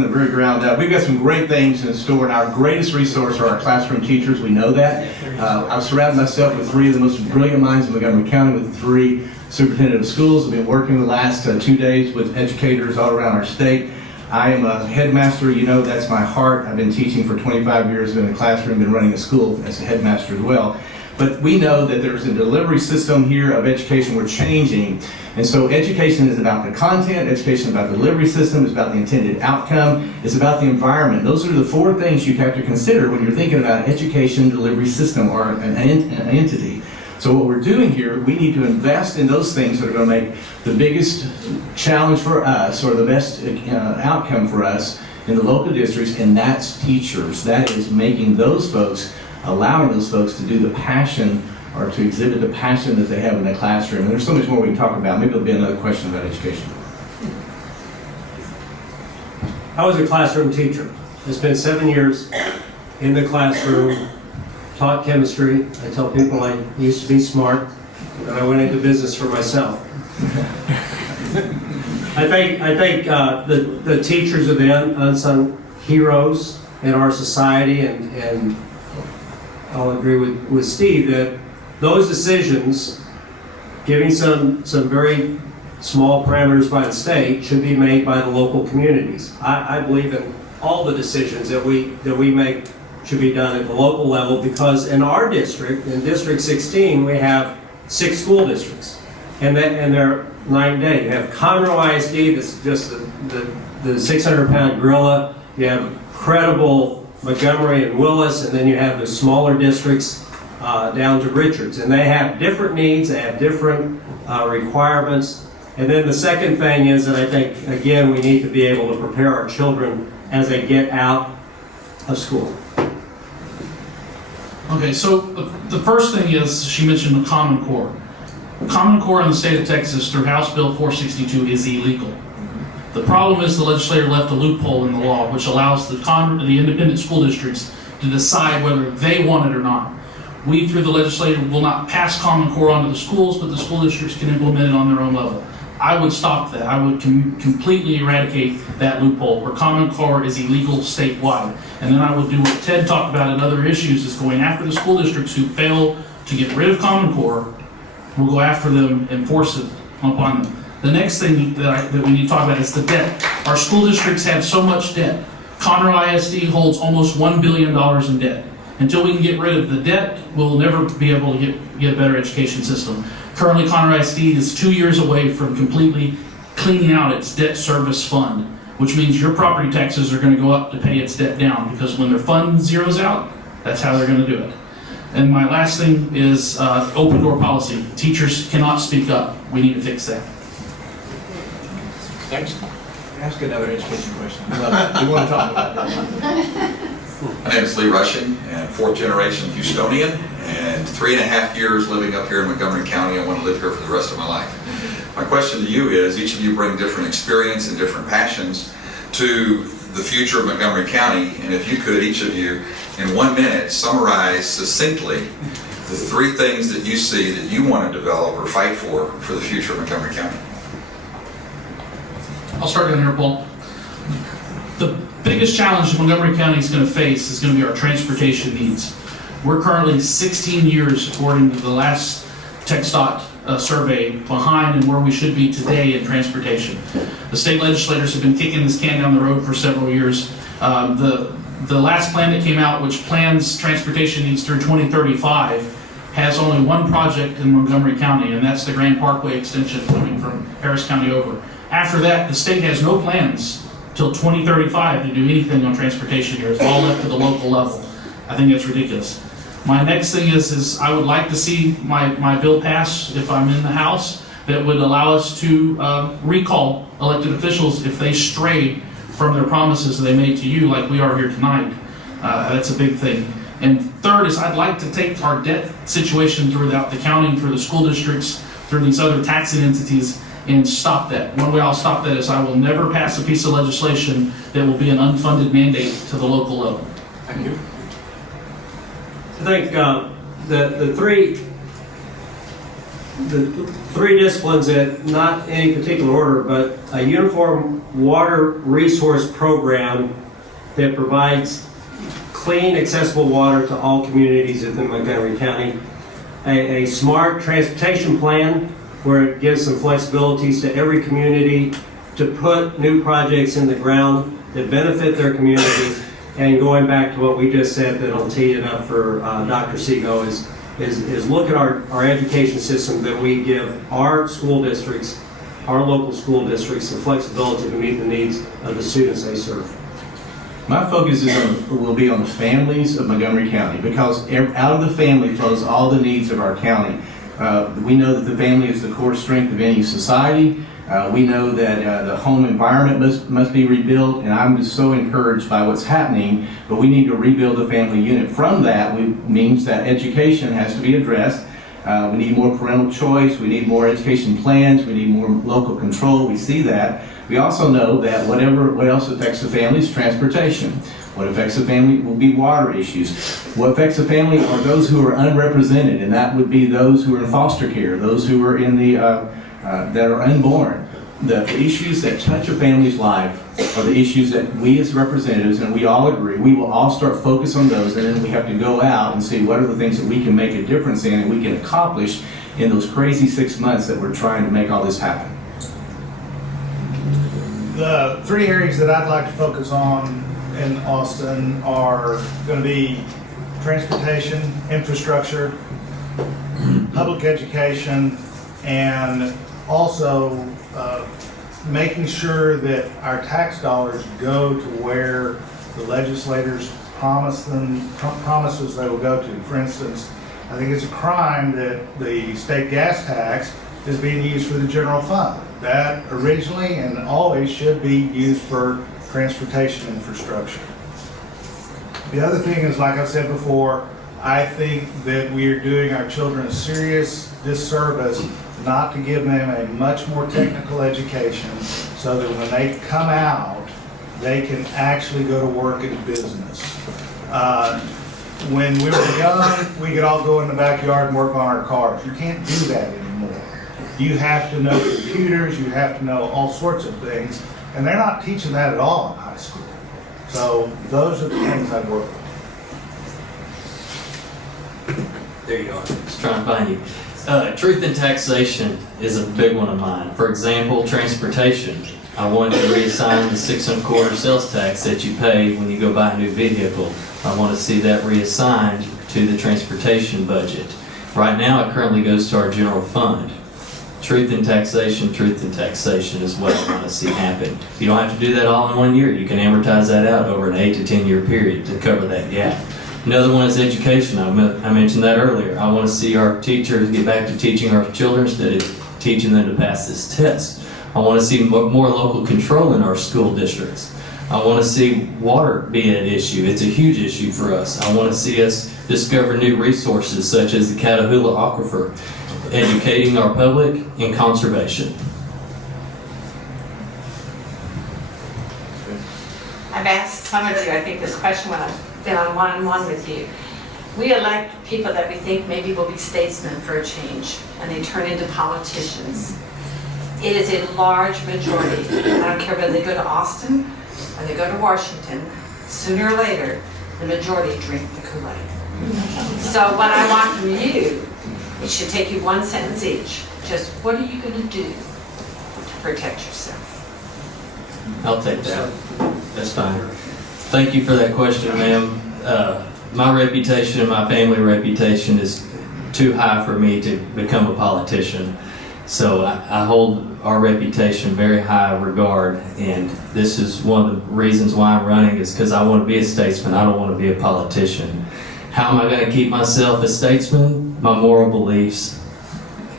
very ground up. We've got some great things in store, and our greatest resource are our classroom teachers. We know that. I've surrounded myself with three of the most brilliant minds in Montgomery County, with three superintendent of schools. I've been working the last 2 days with educators all around our state. I am a headmaster. You know, that's my heart. I've been teaching for 25 years in the classroom, been running a school as a headmaster as well. But we know that there's a delivery system here of education we're changing. And so education is about the content, education is about the delivery system, it's about the intended outcome, it's about the environment. Those are the four things you have to consider when you're thinking about education delivery system or an entity. So what we're doing here, we need to invest in those things that are going to make the biggest challenge for us, or the best outcome for us in the local districts, and that's teachers. That is making those folks, allowing those folks to do the passion, or to exhibit the passion that they have in the classroom. And there's so much more we can talk about. Maybe there'll be another question about education. I was a classroom teacher. I spent 7 years in the classroom, taught chemistry. I tell people I used to be smart, and I went into business for myself. I think the teachers are the unsung heroes in our society, and I'll agree with Steve that those decisions, giving some very small parameters by the state, should be made by the local communities. I believe in all the decisions that we make should be done at the local level, because in our district, in District 16, we have 6 school districts, and they're night and day. You have Conroe ISD, that's just the 600-pound gorilla. You have credible Montgomery and Willis, and then you have the smaller districts down to Richards, and they have different needs, they have different requirements. And then the second thing is that I think, again, we need to be able to prepare our children as they get out of school. Okay, so the first thing is, she mentioned the Common Core. Common Core in the state of Texas through House Bill 462 is illegal. The problem is the legislature left a loophole in the law which allows the independent school districts to decide whether they want it or not. We, through the legislature, will not pass Common Core onto the schools, but the school districts can implement it on their own level. I would stop that. I would completely eradicate that loophole where Common Core is illegal statewide. And then I would do what Ted talked about in other issues, is going after the school districts who fail to get rid of Common Core. We'll go after them and force it upon them. The next thing that we need to talk about is the debt. Our school districts have so much debt. Conroe ISD holds almost $1 billion in debt. Until we can get rid of the debt, we'll never be able to get a better education system. Currently, Conroe ISD is 2 years away from completely cleaning out its debt service fund, which means your property taxes are going to go up to pay its debt down, because when their fund zeroes out, that's how they're going to do it. And my last thing is open door policy. Teachers cannot speak up. We need to fix that. Next. Ask another education question. We want to talk about that. My name is Lee Rushing, and fourth generation Houstonian, and 3.5 years living up here in Montgomery County. I want to live here for the rest of my life. My question to you is, each of you bring different experience and different passions to the future of Montgomery County, and if you could, each of you, in 1 minute, summarize succinctly the 3 things that you see that you want to develop or fight for the future of Montgomery County. I'll start down here, Paul. The biggest challenge Montgomery County is going to face is going to be our transportation needs. We're currently 16 years, according to the last TxDOT survey, behind in where we should be today in transportation. The state legislators have been kicking this can down the road for several years. The last plan that came out, which plans transportation needs through 2035, has only one project in Montgomery County, and that's the Grand Parkway extension coming from Harris County over. After that, the state has no plans till 2035 to do anything on transportation here. It's all left to the local level. I think that's ridiculous. My next thing is I would like to see my bill pass, if I'm in the House, that would allow us to recall elected officials if they stray from their promises they made to you, like we are here tonight. That's a big thing. And third is I'd like to take our debt situation throughout the county, through the school districts, through these other taxing entities, and stop that. One way I'll stop that is I will never pass a piece of legislation that will be an unfunded mandate to the local level. Thank you. I think the three disciplines that, not in any particular order, but a uniform water resource program that provides clean, accessible water to all communities within Montgomery County, a smart transportation plan where it gives some flexibilities to every community to put new projects in the ground that benefit their communities. And going back to what we just said, that'll tee it up for Dr. Seago, is look at our education system, that we give our school districts, our local school districts, the flexibility to meet the needs of the students they serve. My focus will be on the families of Montgomery County, because out of the family flows all the needs of our county. We know that the family is the core strength of any society. We know that the home environment must be rebuilt, and I'm just so encouraged by what's happening, but we need to rebuild the family unit. From that, means that education has to be addressed. We need more parental choice, we need more education plans, we need more local control. We see that. We also know that what else affects the family is transportation. What affects the family will be water issues. What affects the family are those who are unrepresented, and that would be those who are in foster care, those who are in the that are unborn. The issues that touch a family's life are the issues that we as representatives, and we all agree, we will all start focus on those, and then we have to go out and see what are the things that we can make a difference in and we can accomplish in those crazy 6 months that we're trying to make all this happen. The 3 areas that I'd like to focus on in Austin are going to be transportation, infrastructure, public education, and also making sure that our tax dollars go to where the legislators promises they will go to. For instance, I think it's a crime that the state gas tax is being used for the general fund. That originally and always should be used for transportation infrastructure. The other thing is, like I said before, I think that we are doing our children a serious disservice not to give them a much more technical education so that when they come out, they can actually go to work in business. When we were young, we could all go in the backyard and work on our cars. You can't do that anymore. You have to know computers, you have to know all sorts of things, and they're not teaching that at all in high school. So those are the things I work with. There you are. Just trying to find you. Truth in taxation is a big one of mine. For example, transportation. I want to reassign the 6 1/4 sales tax that you pay when you go buy a new vehicle. I want to see that reassigned to the transportation budget. Right now, it currently goes to our general fund. Truth in taxation is what I want to see happen. You don't have to do that all in 1 year. You can amortize that out over an 8 to 10 year period to cover that gap. Another one is education. I mentioned that earlier. I want to see our teachers get back to teaching our children instead of teaching them to pass this test. I want to see more local control in our school districts. I want to see water be an issue. It's a huge issue for us. I want to see us discover new resources such as the Catahoula Aquifer, educating our public in conservation. I've asked some of you, I think, this question when I've been on one-on-one with you. We elect people that we think maybe will be statesmen for a change, and they turn into politicians. It is a large majority. I don't care whether they go to Austin or they go to Washington, sooner or later, the majority drink the Kool-Aid. So what I want from you, it should take you one sentence each. Just what are you going to do to protect yourself? I'll take that. That's fine. Thank you for that question, ma'am. My reputation and my family reputation is too high for me to become a politician. So I hold our reputation very high regard, and this is one of the reasons why I'm running is because I want to be a statesman. I don't want to be a politician. How am I going to keep myself a statesman? My moral beliefs.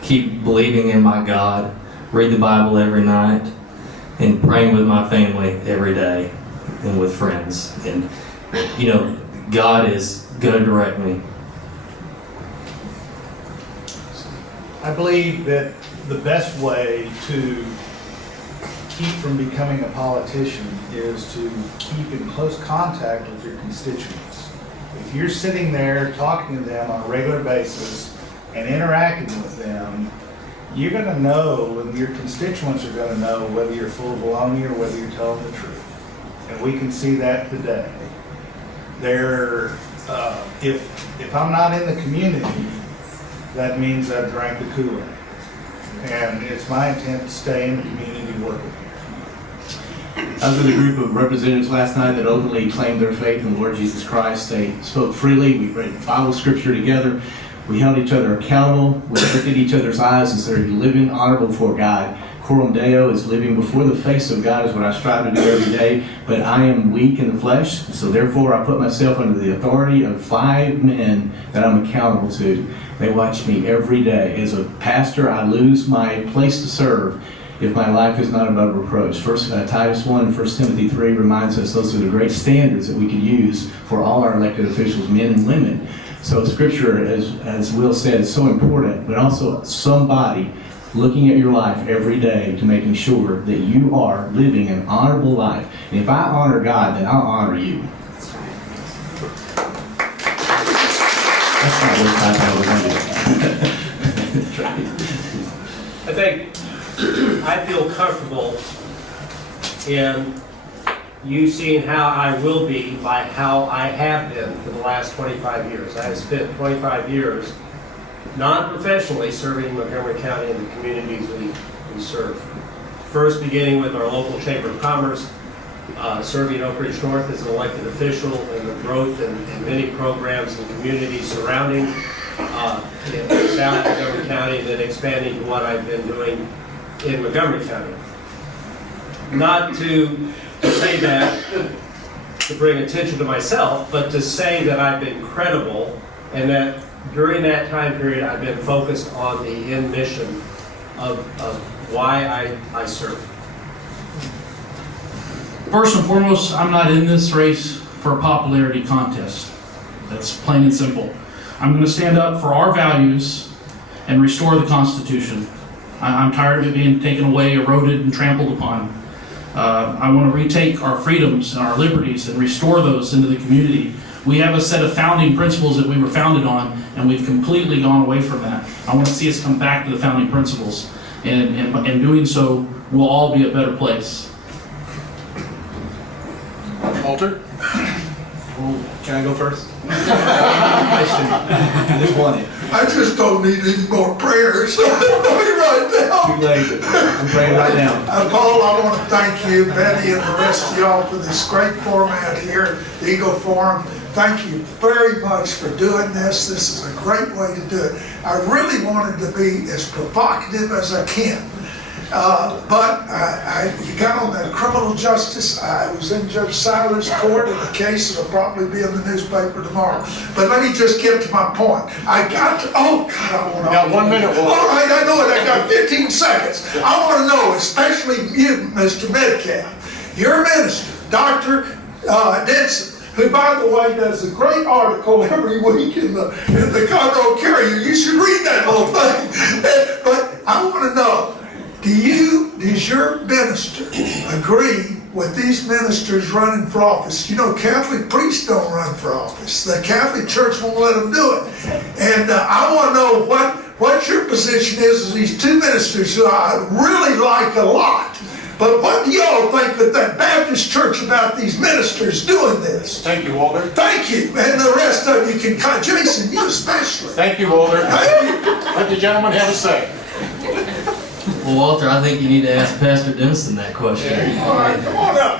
Keep believing in my God. Read the Bible every night. And praying with my family every day and with friends. And, you know, God is going to direct me. I believe that the best way to keep from becoming a politician is to keep in close contact with your constituents. If you're sitting there talking to them on a regular basis and interacting with them, you're going to know, and your constituents are going to know whether you're full of baloney or whether you're telling the truth. And we can see that today. If I'm not in the community, that means I've drank the Kool-Aid. And it's my intent to stay in the community working here. I was with a group of representatives last night that openly claimed their faith in the Lord Jesus Christ. They spoke freely. We read Bible scripture together. We held each other accountable. We looked at each other's eyes and said, living honorable before God. Coram Deo is living before the face of God is what I strive to do every day, but I am weak in the flesh, so therefore I put myself under the authority of 5 men that I'm accountable to. They watch me every day. As a pastor, I lose my place to serve if my life is not above reproach. Titus 1 and 1 Timothy 3 reminds us those are the great standards that we could use for all our elected officials, men and women. So Scripture, as Will said, is so important, but also somebody looking at your life every day to making sure that you are living an honorable life. And if I honor God, then I'll honor you. That's not what I think I feel comfortable in you seeing how I will be by how I have been for the last 25 years. I have spent 25 years non-professionally serving Montgomery County and the communities we serve. First beginning with our local Chamber of Commerce, serving Oak Ridge North as an elected official, and the growth in many programs and communities surrounding South Montgomery County, and then expanding to what I've been doing in Montgomery County. Not to say that to bring attention to myself, but to say that I've been credible and that during that time period I've been focused on the end mission of why I serve. First and foremost, I'm not in this race for a popularity contest. That's plain and simple. I'm going to stand up for our values and restore the Constitution. I'm tired of it being taken away, eroded, and trampled upon. I want to retake our freedoms and our liberties and restore those into the community. We have a set of founding principles that we were founded on, and we've completely gone away from that. I want to see us come back to the founding principles, and in doing so, we'll all be a better place. Walter? Can I go first? I just want it. I just don't need any more prayers. right now. Too late. I'm praying right now. Paul, I want to thank you, Betty, and the rest of y'all for this great format here, the Eagle Forum. Thank you very much for doing this. This is a great way to do it. I really wanted to be as provocative as I can. But you got on that criminal justice. I was in Judge Seiler's court in a case that'll probably be in the newspaper tomorrow. But let me just get to my point. I got to, oh God, I want to. Got 1 minute. All right, I know it. I got 15 seconds. I want to know, especially you, Mr. Metcalf, your minister, Dr. Denson, who, by the way, does a great article every week in the Conroe Carrier. You should read that little thing. But I want to know, does your minister agree with these ministers running for office? You know, Catholic priests don't run for office. The Catholic Church won't let them do it. And I want to know what your position is of these two ministers who I really like a lot. But what do y'all think that Baptist church about these ministers doing this? Thank you, Walter. Thank you. And the rest of you can come. Jason, you especially. Thank you, Walter. Thank you. Let the gentleman have a say. Well, Walter, I think you need to ask Pastor Denison that question. All right, come on up.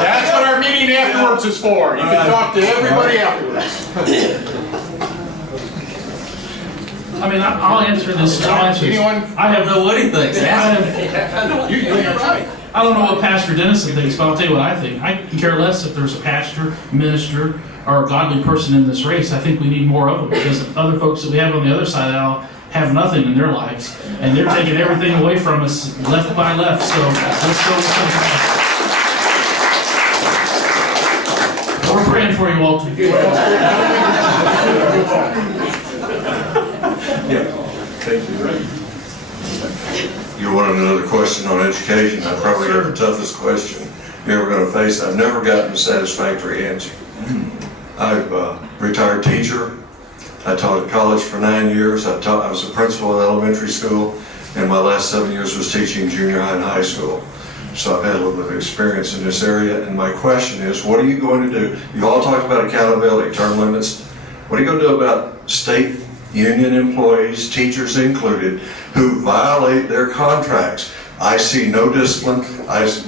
That's what our meeting afterwards is for. You can talk to everybody afterwards. I mean, I'll answer this. Anyone? I don't know what he thinks. You're right. I don't know what Pastor Denison thinks, but I'll tell you what I think. I can care less if there's a pastor, minister, or a godly person in this race. I think we need more of them because the other folks that we have on the other side of the aisle have nothing in their lives, and they're taking everything away from us, left by left. So let's go with something. We're praying for you, Walter. You wanted another question on education. I probably have the toughest question you're ever going to face. I've never gotten a satisfactory answer. I'm a retired teacher. I taught at college for 9 years. I was a principal in elementary school, and my last 7 years was teaching junior high and high school. So I've had a little bit of experience in this area, and my question is, what are you going to do? You all talked about accountability, term limits. What are you going to do about state union employees, teachers included, who violate their contracts? I see no discipline.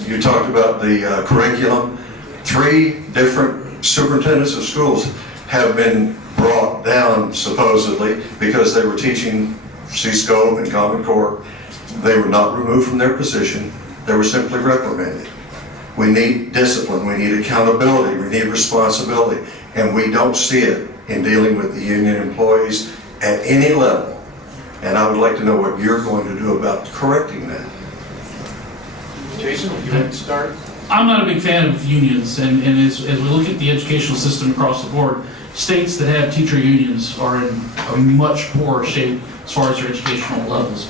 You talked about the curriculum. 3 different superintendents of schools have been brought down, supposedly, because they were teaching Seago and Common Core. They were not removed from their position. They were simply reprimanded. We need discipline. We need accountability. We need responsibility. And we don't see it in dealing with the union employees at any level. And I would like to know what you're going to do about correcting that. Jason, would you like to start? I'm not a big fan of unions, and as we look at the educational system across the board, states that have teacher unions are in a much poorer shape as far as their educational levels.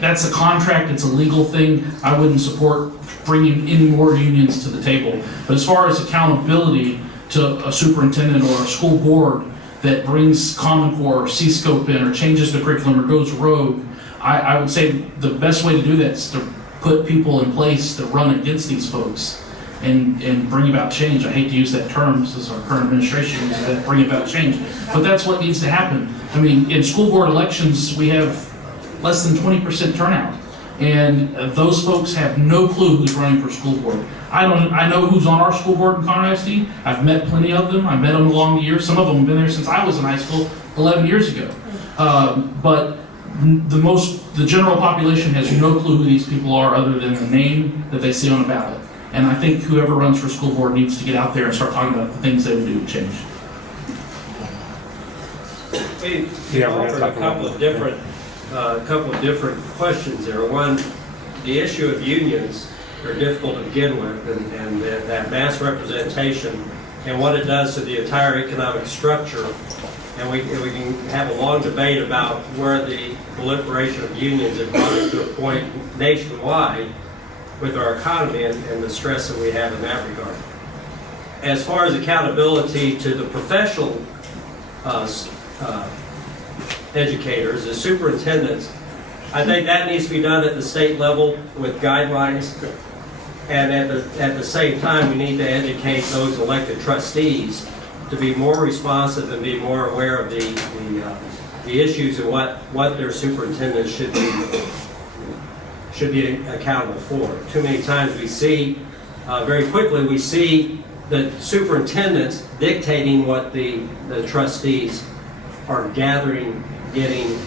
That's a contract, it's a legal thing. I wouldn't support bringing any more unions to the table. But as far as accountability to a superintendent or a school board that brings Common Core or C-Scope in or changes the curriculum or goes rogue, I would say the best way to do that is to put people in place to run against these folks and bring about change. I hate to use that term since our current administration uses that, bring about change. But that's what needs to happen. I mean, in school board elections, we have less than 20% turnout. And those folks have no clue who's running for school board. I know who's on our school board in Conroe ISD. I've met plenty of them. I've met them along the years. Some of them have been there since I was in high school 11 years ago. But the general population has no clue who these people are other than the name that they see on a ballot. And I think whoever runs for school board needs to get out there and start talking about the things they would do to change. We offered a couple of different questions there. One, the issue of unions are difficult to begin with, and that mass representation and what it does to the entire economic structure. And we can have a long debate about where the proliferation of unions have brought us to a point nationwide with our economy and the stress that we have in that regard. As far as accountability to the professional educators, the superintendents, I think that needs to be done at the state level with guidelines. And at the same time, we need to educate those elected trustees to be more responsive and be more aware of the issues and what their superintendents should be accountable for. Too many times we see, very quickly, we see the superintendents dictating what the trustees are gathering, getting.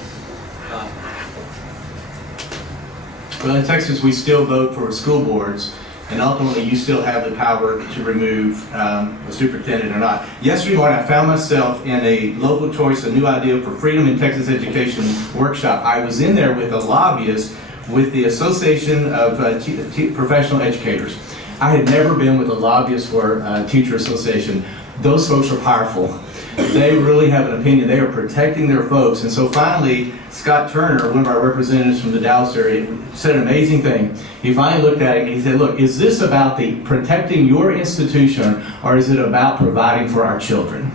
Well, in Texas, we still vote for school boards, and ultimately you still have the power to remove a superintendent or not. Yesterday morning, I found myself in a local choice, a new idea for freedom in Texas education workshop. I was in there with a lobbyist with the Association of Professional Educators. I had never been with a lobbyist for a teacher association. Those folks are powerful. They really have an opinion. They are protecting their folks. And so finally, Scott Turner, one of our representatives from the Dallas area, said an amazing thing. He finally looked at him and he said, look, is this about protecting your institution, or is it about providing for our children?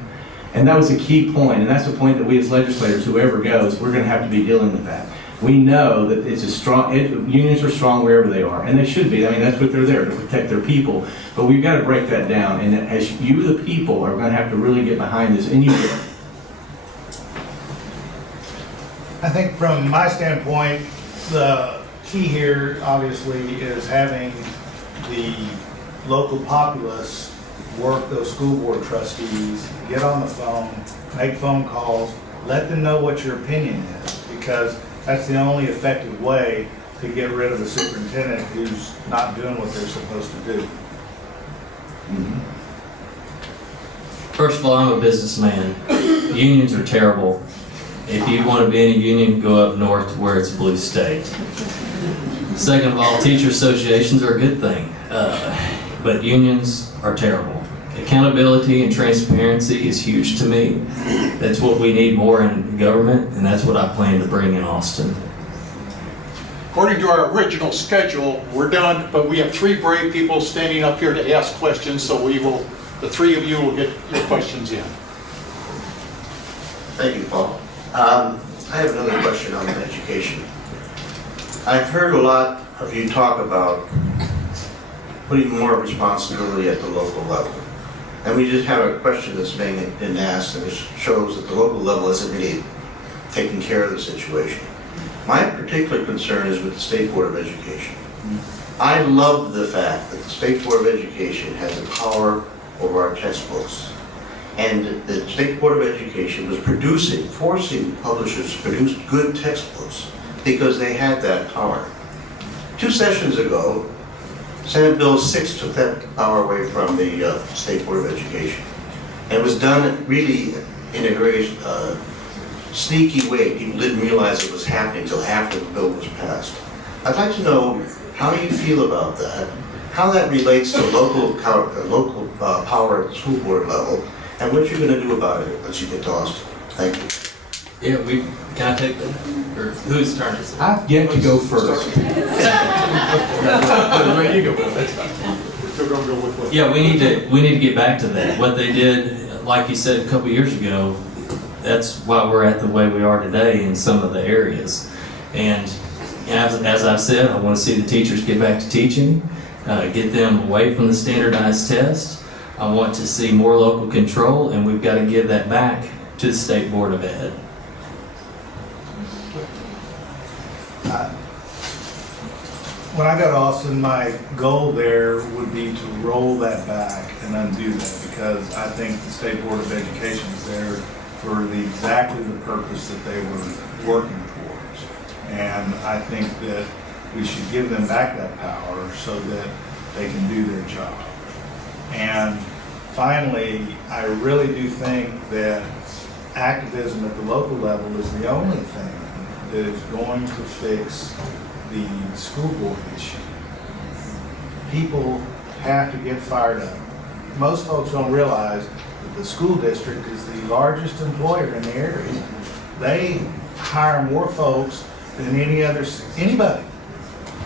And that was a key point, and that's the point that we as legislators, whoever goes, we're going to have to be dealing with that. We know that it's a strong, unions are strong wherever they are, and they should be. I mean, that's what they're there, to protect their people. But we've got to break that down, and as you, the people, are going to have to really get behind this, and you will. I think from my standpoint, the key here, obviously, is having the local populace work those school board trustees, get on the phone, make phone calls, let them know what your opinion is, because that's the only effective way to get rid of a superintendent who's not doing what they're supposed to do. First of all, I'm a businessman. Unions are terrible. If you want to be in a union, go up north to where it's a blue state. Second of all, teacher associations are a good thing, but unions are terrible. Accountability and transparency is huge to me. That's what we need more in government, and that's what I plan to bring in Austin. According to our original schedule, we're done, but we have 3 brave people standing up here to ask questions, so the 3 of you will get your questions in. Thank you, Paul. I have another question on education. I've heard a lot of you talk about putting more responsibility at the local level. And we just have a question that's been asked, and it shows that the local level isn't really taking care of the situation. My particular concern is with the State Board of Education. I love the fact that the State Board of Education has the power over our textbooks. And the State Board of Education was forcing publishers to produce good textbooks because they had that power. 2 sessions ago, Senate Bill 6 took that power away from the State Board of Education. And it was done really in a very sneaky way. People didn't realize it was happening until after the bill was passed. I'd like to know how you feel about that, how that relates to local power at the school board level, and what you're going to do about it once you get to Austin. Thank you. Yeah, can I take that? Or whose turn is it? I've yet to go first. You go, that's fine. We're going to go with what? Yeah, we need to get back to that. What they did, like you said a couple years ago, that's why we're at the way we are today in some of the areas. And as I've said, I want to see the teachers get back to teaching, get them away from the standardized test. I want to see more local control, and we've got to give that back to the State Board of Ed. When I got to Austin, my goal there would be to roll that back and undo that, because I think the State Board of Education is there for exactly the purpose that they were working towards. And I think that we should give them back that power so that they can do their job. And finally, I really do think that activism at the local level is the only thing that is going to fix the school board issue. People have to get fired up. Most folks don't realize that the school district is the largest employer in the area. They hire more folks than anybody.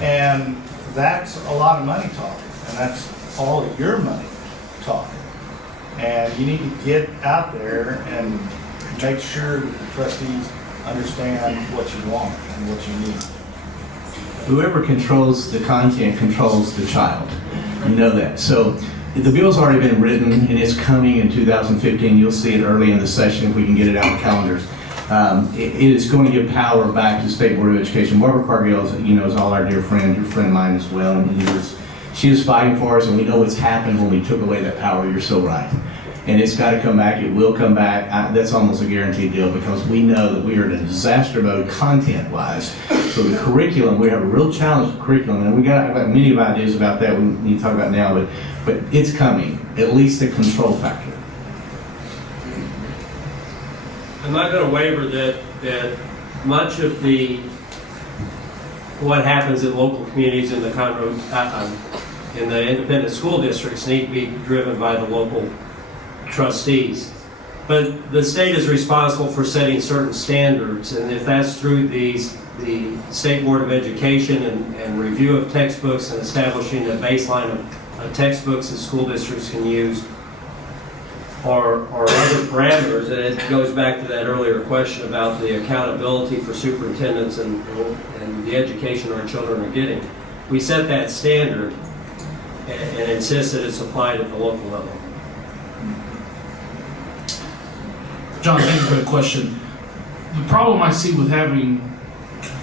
And that's a lot of money talking, and that's all of your money talking. And you need to get out there and make sure that the trustees understand what you want and what you need. whoever controls the content controls the child. You know that. So the bill's already been written and it's coming in 2015. You'll see it early in the session if we can get it out of calendars. It is going to give power back to the State Board of Education. Barbara Cargill is all our dear friend, your friend of mine as well, and she is fighting for us, and we know what's happened when we took away that power. You're so right. And it's got to come back. It will come back. That's almost a guaranteed deal because we know that we are in a disaster mode content-wise. So the curriculum, we have a real challenge with curriculum, and I've got many ideas about that we need to talk about now, but it's coming, at least the control factor. I'm not going to waver that much of what happens in local communities in the in the independent school districts need to be driven by the local trustees. But the state is responsible for setting certain standards, and if that's through the State Board of Education and review of textbooks and establishing a baseline of textbooks that school districts can use, or other parameters, and it goes back to that earlier question about the accountability for superintendents and the education our children are getting. We set that standard and insist that it's applied at the local level. John, thank you for the question. The problem I see with having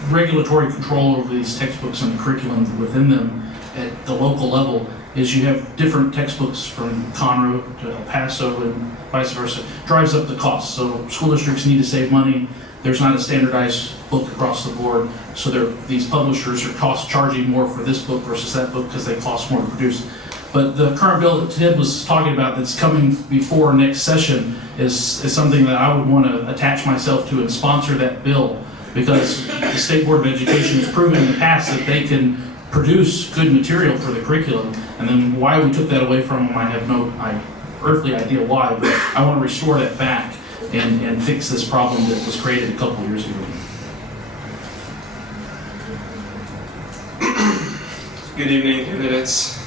regulatory control over these textbooks and the curriculum within them at the local level is you have different textbooks from Conroe to El Paso and vice versa. Drives up the cost. So school districts need to save money. There's not a standardized book across the board. So these publishers are charging more for this book versus that book because they cost more to produce. But the current bill that Ted was talking about that's coming before next session is something that I would want to attach myself to and sponsor that bill, because the State Board of Education has proven in the past that they can produce good material for the curriculum, and then why we took that away from them, I have no earthly idea why, but I want to restore that back and fix this problem that was created a couple of years ago. Good evening, candidates.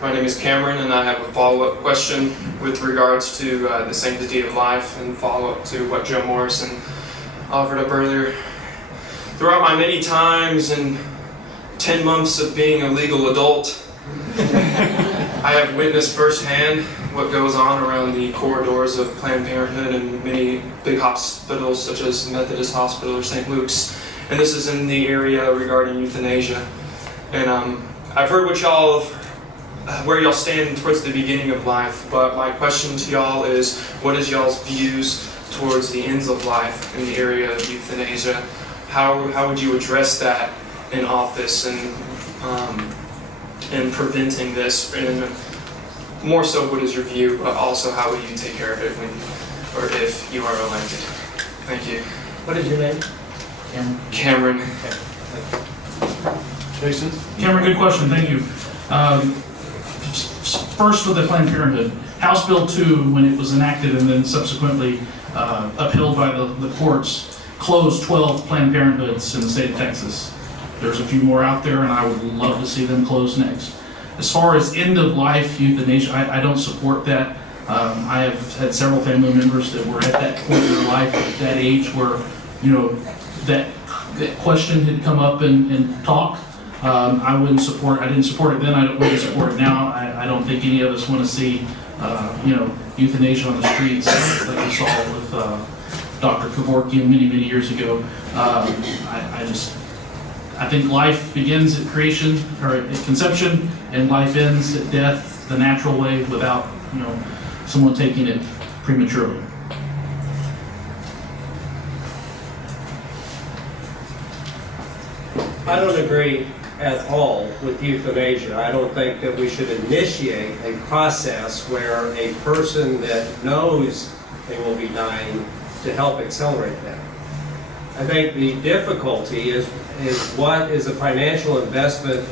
My name is Cameron, and I have a follow-up question with regards to the sanctity of life and follow-up to what Joe Morrison offered up earlier. Throughout my many times and 10 months of being a legal adult, I have witnessed firsthand what goes on around the corridors of Planned Parenthood and many big hospitals such as Methodist Hospital or St. Luke's. And this is in the area regarding euthanasia. And I've heard where y'all stand towards the beginning of life, but my question to y'all is, what is y'all's views towards the ends of life in the area of euthanasia? How would you address that in office and preventing this? And more so, what is your view, but also how will you take care of it when or if you are elected? Thank you. What is your name? Cameron. Jason? Cameron, good question, thank you. First with the Planned Parenthood, House Bill 2, when it was enacted and then subsequently upheld by the courts, closed 12 Planned Parenthoods in the state of Texas. There's a few more out there, and I would love to see them close next. As far as end-of-life euthanasia, I don't support that. I have had several family members that were at that point in their life, at that age where, that question had come up in talk. I didn't support it then, I don't really support it now. I don't think any of us want to see, euthanasia on the streets like we saw with Dr. Kevorkian many years ago. I think life begins at creation, or at conception, and life ends at death the natural way without, someone taking it prematurely. I don't agree at all with euthanasia. I don't think that we should initiate a process where a person that knows they will be dying to help accelerate that. I think the difficulty is what is a financial investment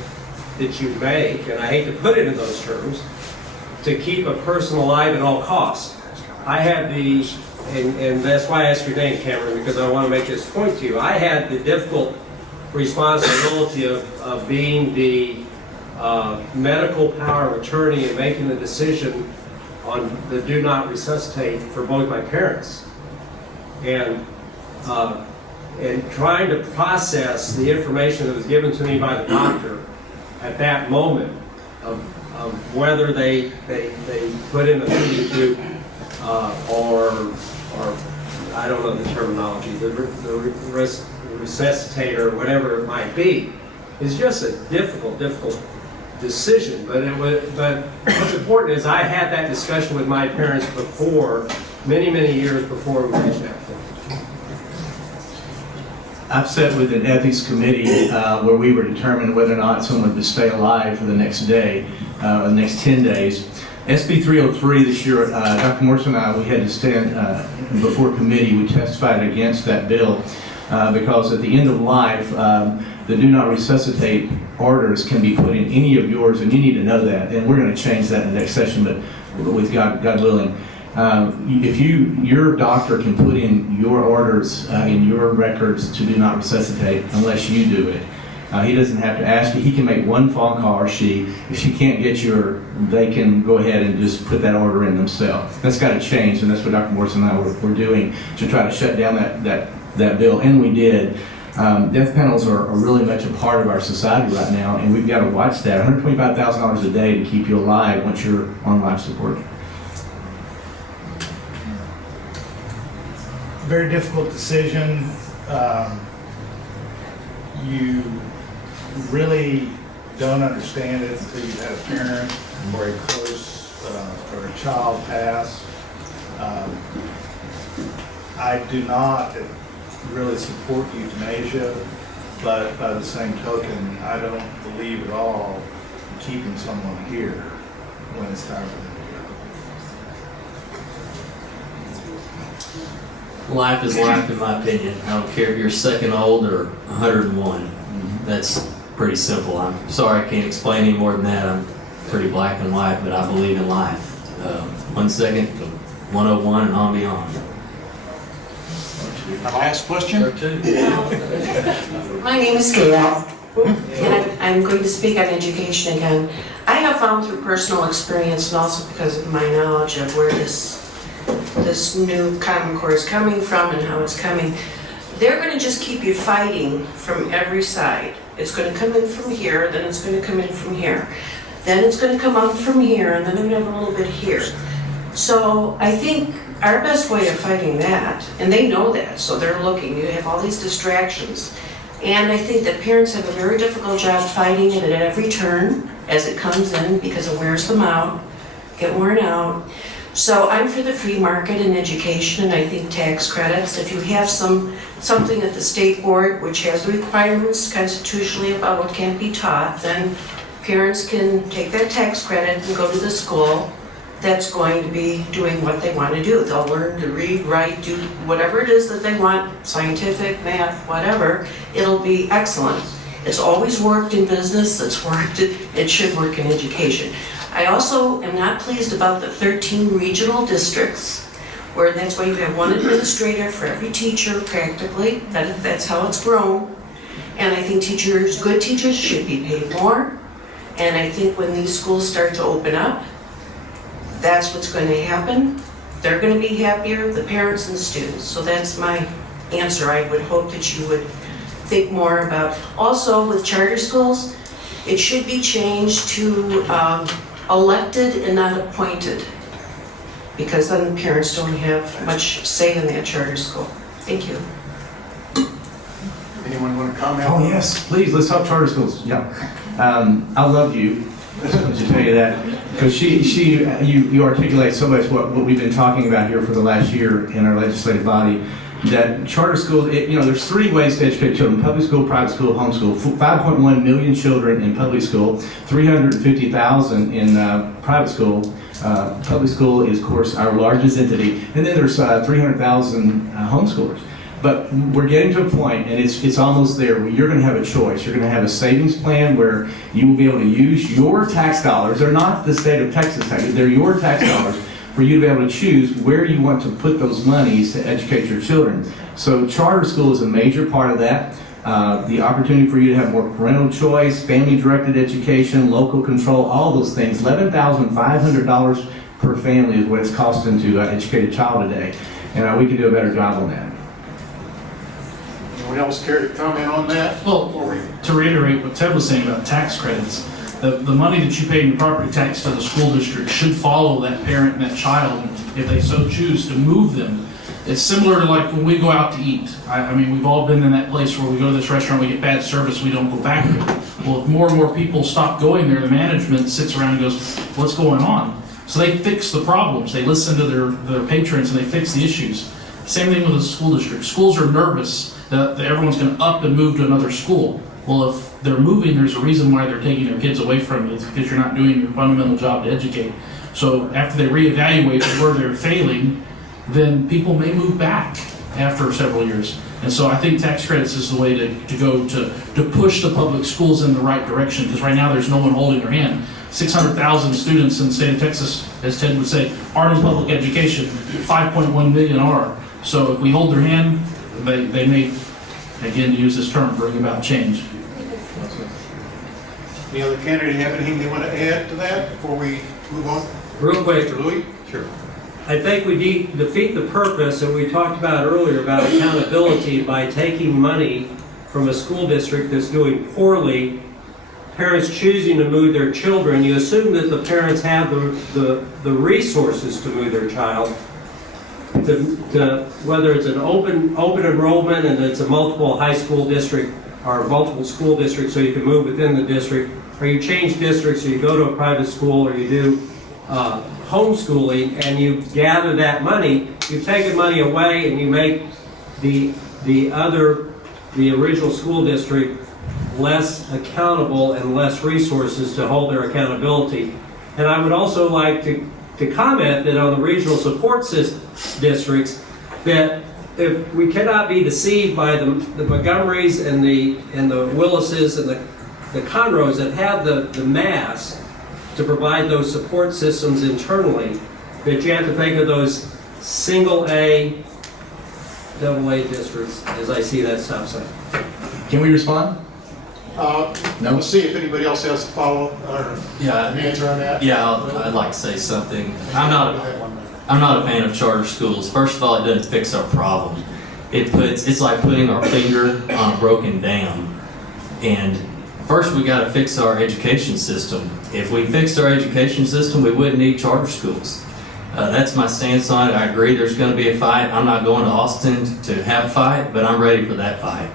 that you make, and I hate to put it in those terms, to keep a person alive at all costs. I had and that's why I asked your name, Cameron, because I want to make this point to you. I had the difficult responsibility of being the medical power of attorney and making the decision on the do not resuscitate for both my parents. And and trying to process the information that was given to me by the doctor at that moment of whether they put in a feeding tube or I don't know the terminology, the resuscitator, whatever it might be, is just a difficult decision. But what's important is I had that discussion with my parents before, many years before we reached that point. I've sat with an ethics committee where we were determining whether or not someone would stay alive for the next day, the next 10 days. SB 303 this year, Dr. Morrison and I, we had to stand before committee. We testified against that bill because at the end of life, the do not resuscitate orders can be put in any of yours, and you need to know that. And we're going to change that in the next session, but with God willing. If your doctor can put in your orders in your records to do not resuscitate unless you do it. He doesn't have to ask you. He can make one phone call, or she. If she can't get they can go ahead and just put that order in themselves. That's got to change, and that's what Dr. Morrison and I were doing to try to shut down that bill, and we did. Death panels are really much a part of our society right now, and we've got to watch that. $125,000 a day to keep you alive once you're on life support. Very difficult decision. You really don't understand it until you've had a parent or a close or a child pass. I do not really support euthanasia, but by the same token, I don't believe at all in keeping someone here when it's time for them to go. Life is life, in my opinion. I don't care if you're a second old or 101. That's pretty simple. I'm sorry I can't explain any more than that. I'm pretty black and white, but I believe in life. 1 second to 101 and on beyond. Last question. My name is Gail, and I'm going to speak on education again. I have found through personal experience, and also because of my knowledge of where this new Common Core is coming from and how it's coming, they're going to just keep you fighting from every side. It's going to come in from here, then it's going to come in from here. Then it's going to come out from here, and then I'm going to have a little bit here. So I think our best way of fighting that, and they know that, so they're looking, you have all these distractions. And I think that parents have a very difficult job fighting it at every turn as it comes in because it wears them out, get worn out. So I'm for the free market in education, and I think tax credits. If you have something at the state board which has requirements constitutionally about what can be taught, then parents can take that tax credit and go to the school that's going to be doing what they want to do. They'll learn to read, write, do whatever it is that they want, scientific, math, whatever. It'll be excellent. It's always worked in business, it should work in education. I also am not pleased about the 13 regional districts, where that's why you have one administrator for every teacher practically. That's how it's grown. And I think good teachers should be paid more. And I think when these schools start to open up, that's what's going to happen. They're going to be happier, the parents and the students. So that's my answer. I would hope that you would think more about. Also, with charter schools, it should be changed to elected and not appointed, because then the parents don't have much say in that charter school. Thank you. Anyone want to comment? Oh yes, please, let's talk charter schools. Yeah. I love you. I just wanted to tell you that, because you articulate so much what we've been talking about here for the last year in our legislative body, that charter schools, there's 3 ways to educate children: public school, private school, homeschool. 5.1 million children in public school, 350,000 in private school. Public school is, of course, our largest entity, and then there's 300,000 homeschoolers. But we're getting to a point, and it's almost there, where you're going to have a choice. You're going to have a savings plan where you will be able to use your tax dollars. They're not the state of Texas tax, they're your tax dollars, for you to be able to choose where you want to put those monies to educate your children. So charter school is a major part of that. The opportunity for you to have more parental choice, family-directed education, local control, all those things. $11,500 per family is what it's costing to educate a child today. And we can do a better job on that. Anyone Anyone else care to comment on that? Well, to reiterate what Ted was saying about tax credits, the money that you pay in your property tax to the school district should follow that parent and that child if they so choose to move them. It's similar to like when we go out to eat. I mean, we've all been in that place where we go to this restaurant, we get bad service, we don't go back there. Well, if more and more people stop going there, the management sits around and goes, what's going on? So they fix the problems. They listen to their patrons and they fix the issues. Same thing with the school district. Schools are nervous that everyone's going to up and move to another school. Well, if they're moving, there's a reason why they're taking their kids away from you. It's because you're not doing your fundamental job to educate. So after they reevaluate where they're failing, then people may move back after several years. And so I think tax credits is the way to go to push the public schools in the right direction, because right now there's no one holding their hand. 600,000 students in the state of Texas, as Ted would say, aren't in public education. 5.1 million are. So if we hold their hand, they may, again, to use this term, bring about change. Any other candidate have anything they want to add to that before we move on? Real quick. Mr. Louie? Sure. I think we defeat the purpose that we talked about earlier about accountability by taking money from a school district that's doing poorly, parents choosing to move their children. You assume that the parents have the resources to move their child, whether it's an open enrollment and it's a multiple high school district or multiple school districts so you can move within the district, or you change districts, or you go to a private school, or you do homeschooling, and you gather that money. You've taken money away and you make the original school district less accountable and less resources to hold their accountability. And I would also like to comment that on the regional support districts, that if we cannot be deceived by the Montgomerys and the Willises and the Conroes that have the mass to provide those support systems internally, that you have to think of those single A, double A districts as I see that stop sign. Can we respond? No. Let's see if anybody else has a follow-up or an answer on that. Yeah, I'd like to say something. I'm not a fan of charter schools. First of all, it doesn't fix our problem. It's like putting our finger on a broken dam. And first we got to fix our education system. If we fixed our education system, we wouldn't need charter schools. That's my stance on it. I agree there's going to be a fight. I'm not going to Austin to have a fight, but I'm ready for that fight.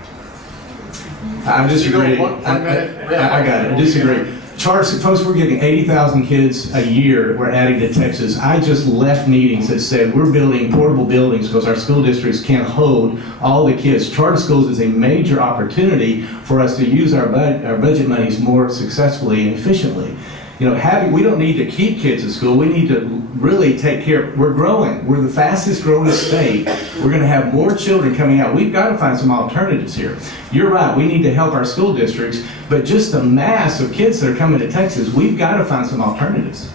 I'm disagreeing. I got it. I disagree. Charter, folks, we're getting 80,000 kids a year we're adding to Texas. I just left meetings that said we're building portable buildings because our school districts can't hold all the kids. Charter schools is a major opportunity for us to use our budget monies more successfully and efficiently. You know, we don't need to keep kids in school. We need to really take care. We're growing. We're the fastest growing state. We're going to have more children coming out. We've got to find some alternatives here. You're right. We need to help our school districts, but just the mass of kids that are coming to Texas, we've got to find some alternatives.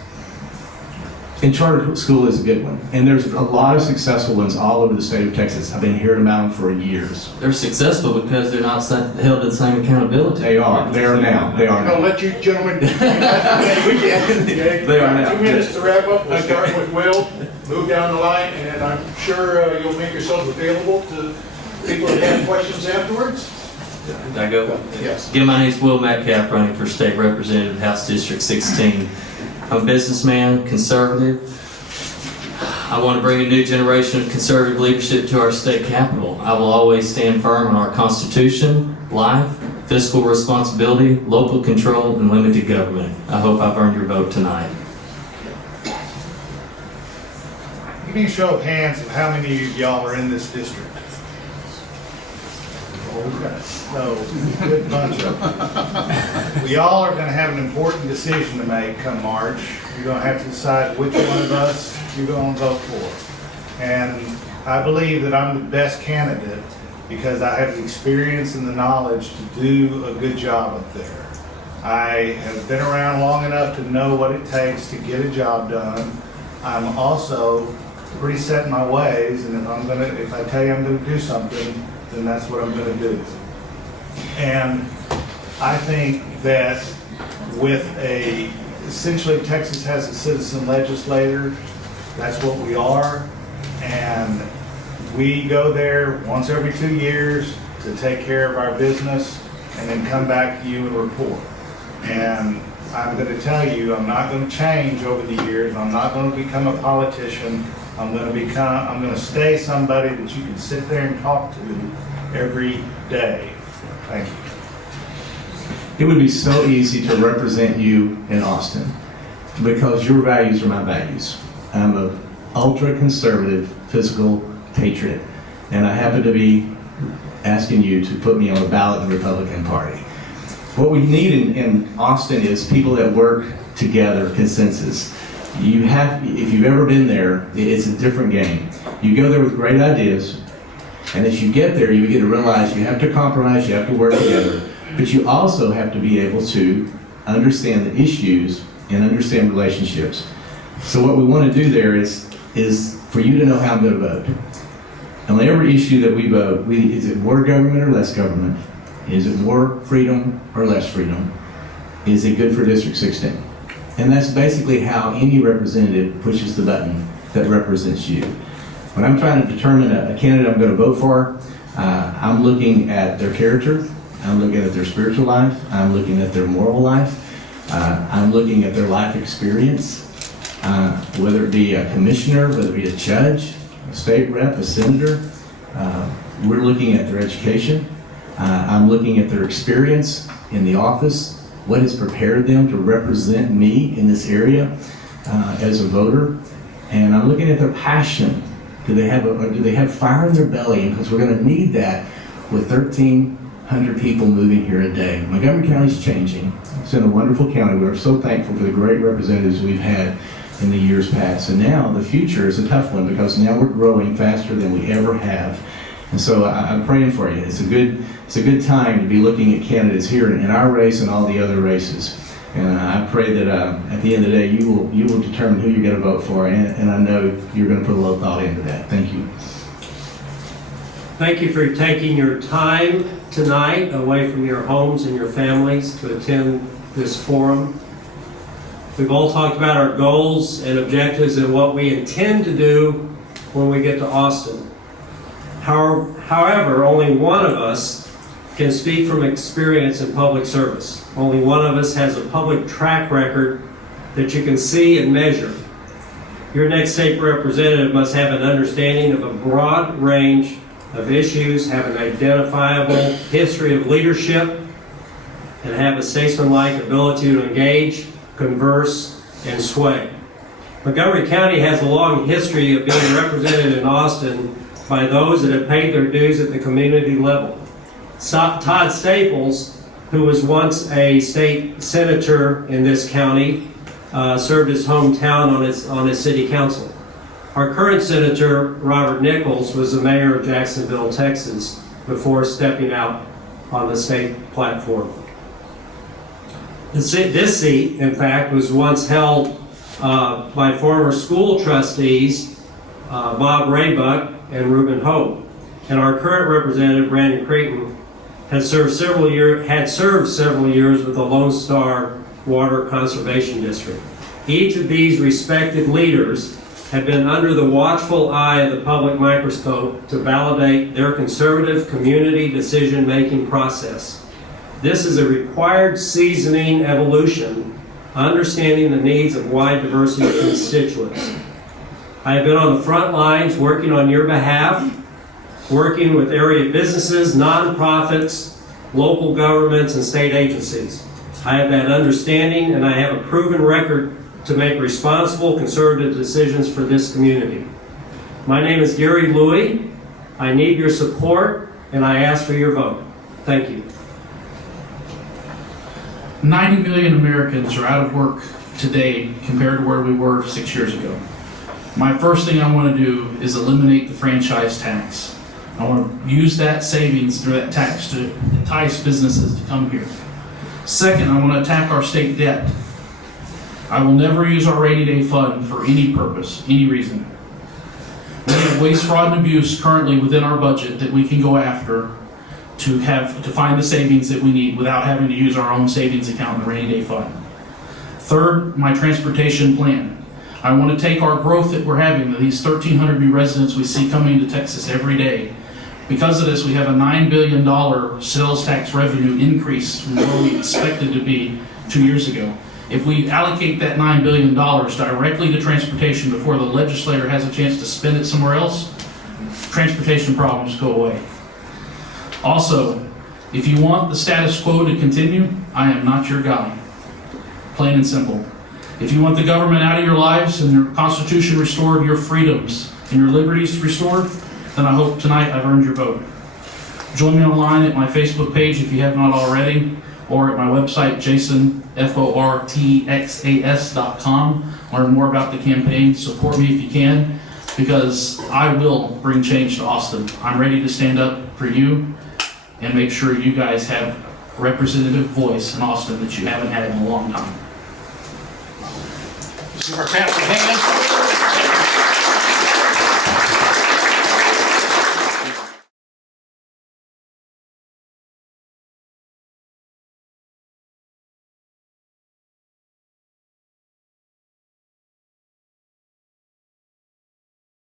And charter school is a good one. And there's a lot of successful ones all over the state of Texas. I've been hearing about them for years. They're successful because they're not held to the same accountability. They are. They are now. They are now. I'll let you gentlemen. We can. They are now. 2 minutes to wrap up. I start with Will. Move down the line, and I'm sure you'll make yourself available to people that have questions afterwards. Did I go? Yes. Again, my name is Will Metcalf, running for State Representative, House District 16. I'm a businessman, conservative. I want to bring a new generation of conservative leadership to our state capitol. I will always stand firm on our Constitution, life, fiscal responsibility, local control, and limited government. I hope I've earned your vote tonight. Give me a show of hands of how many of y'all are in this district. Okay, so good bunch of them. We all are going to have an important decision to make come March. You're going to have to decide which one of us you're going to vote for. And I believe that I'm the best candidate because I have the experience and the knowledge to do a good job up there. I have been around long enough to know what it takes to get a job done. I'm also pretty set in my ways, and if I tell you I'm going to do something, then that's what I'm going to do. And I think that essentially Texas has a citizen legislator. That's what we are. And we go there once every 2 years to take care of our business and then come back to you and report. And I'm going to tell you, I'm not going to change over the years. I'm not going to become a politician. I'm going to stay somebody that you can sit there and talk to every day. Thank you. It would be so easy to represent you in Austin because your values are my values. I'm an ultra-conservative fiscal patriot, and I happen to be asking you to put me on the ballot in the Republican Party. What we need in Austin is people that work together, consensus. If you've ever been there, it's a different game. You go there with great ideas, and as you get there, you begin to realize you have to compromise, you have to work together, but you also have to be able to understand the issues and understand relationships. So what we want to do there is for you to know how I'm going to vote. On every issue that we vote, is it more government or less government? Is it more freedom or less freedom? Is it good for District 16? And that's basically how any representative pushes the button that represents you. When I'm trying to determine a candidate I'm going to vote for, I'm looking at their character, I'm looking at their spiritual life, I'm looking at their moral life, I'm looking at their life experience, whether it be a commissioner, whether it be a judge, a state rep, a senator. We're looking at their education. I'm looking at their experience in the office, what has prepared them to represent me in this area as a voter, and I'm looking at their passion. Do they have fire in their belly? Because we're going to need that with 1,300 people moving here a day. Montgomery County's changing. It's been a wonderful county. We're so thankful for the great representatives we've had in the years past. And now the future is a tough one because now we're growing faster than we ever have. And so I'm praying for you. It's a good time to be looking at candidates here in our race and all the other races. And I pray that at the end of the day, you will determine who you're going to vote for. And I know you're going to put a little thought into that. Thank you. Thank you for taking your time tonight away from your homes and your families to attend this forum. We've all talked about our goals and objectives and what we intend to do when we get to Austin. However, only one of us can speak from experience in public service. Only one of us has a public track record that you can see and measure. Your next state representative must have an understanding of a broad range of issues, have an identifiable history of leadership, and have a statesman-like ability to engage, converse, and sway. Montgomery County has a long history of being represented in Austin by those that have paid their dues at the community level. Todd Staples, who was once a state senator in this county, served his hometown on his city council. Our current senator, Robert Nichols, was the mayor of Jacksonville, Texas, before stepping out on the state platform. This seat, in fact, was once held by former school trustees Bob Raybuck and Reuben Hope. And our current representative, Brandon Creighton, had served several years with the Lone Star Water Conservation District. Each of these respected leaders have been under the watchful eye of the public microscope to validate their conservative community decision-making process. This is a required seasoning evolution, understanding the needs of wide diversity of constituents. I have been on the front lines working on your behalf, working with area businesses, nonprofits, local governments, and state agencies. I have that understanding, and I have a proven record to make responsible, conservative decisions for this community. My name is Gary Louie. I need your support, and I ask for your vote. Thank you. 90 million Americans are out of work today compared to where we were 6 years ago. My first thing I want to do is eliminate the franchise tax. I want to use that savings through that tax to entice businesses to come here. Second, I want to attack our state debt. I will never use our rainy day fund for any purpose, any reason. We have waste, fraud, and abuse currently within our budget that we can go after to find the savings that we need without having to use our own savings account in the rainy day fund. Third, my transportation plan. I want to take our growth that we're having, these 1,300 new residents we see coming into Texas every day, Because of this, we have a $9 billion sales tax revenue increase from where we expected to be 2 years ago. If we allocate that $9 billion directly to transportation before the legislator has a chance to spend it somewhere else, transportation problems go away. Also, if you want the status quo to continue, I am not your guy. Plain and simple. If you want the government out of your lives and your constitution restored, your freedoms and your liberties restored, then I hope tonight I've earned your vote. Join me online at my Facebook page if you have not already, or at my website, jasonfortxas.com. Learn more about the campaign. Support me if you can, because I will bring change to Austin. I'm ready to stand up for you and make sure you guys have a representative voice in Austin that you haven't had in a long time. Give our panel a hand.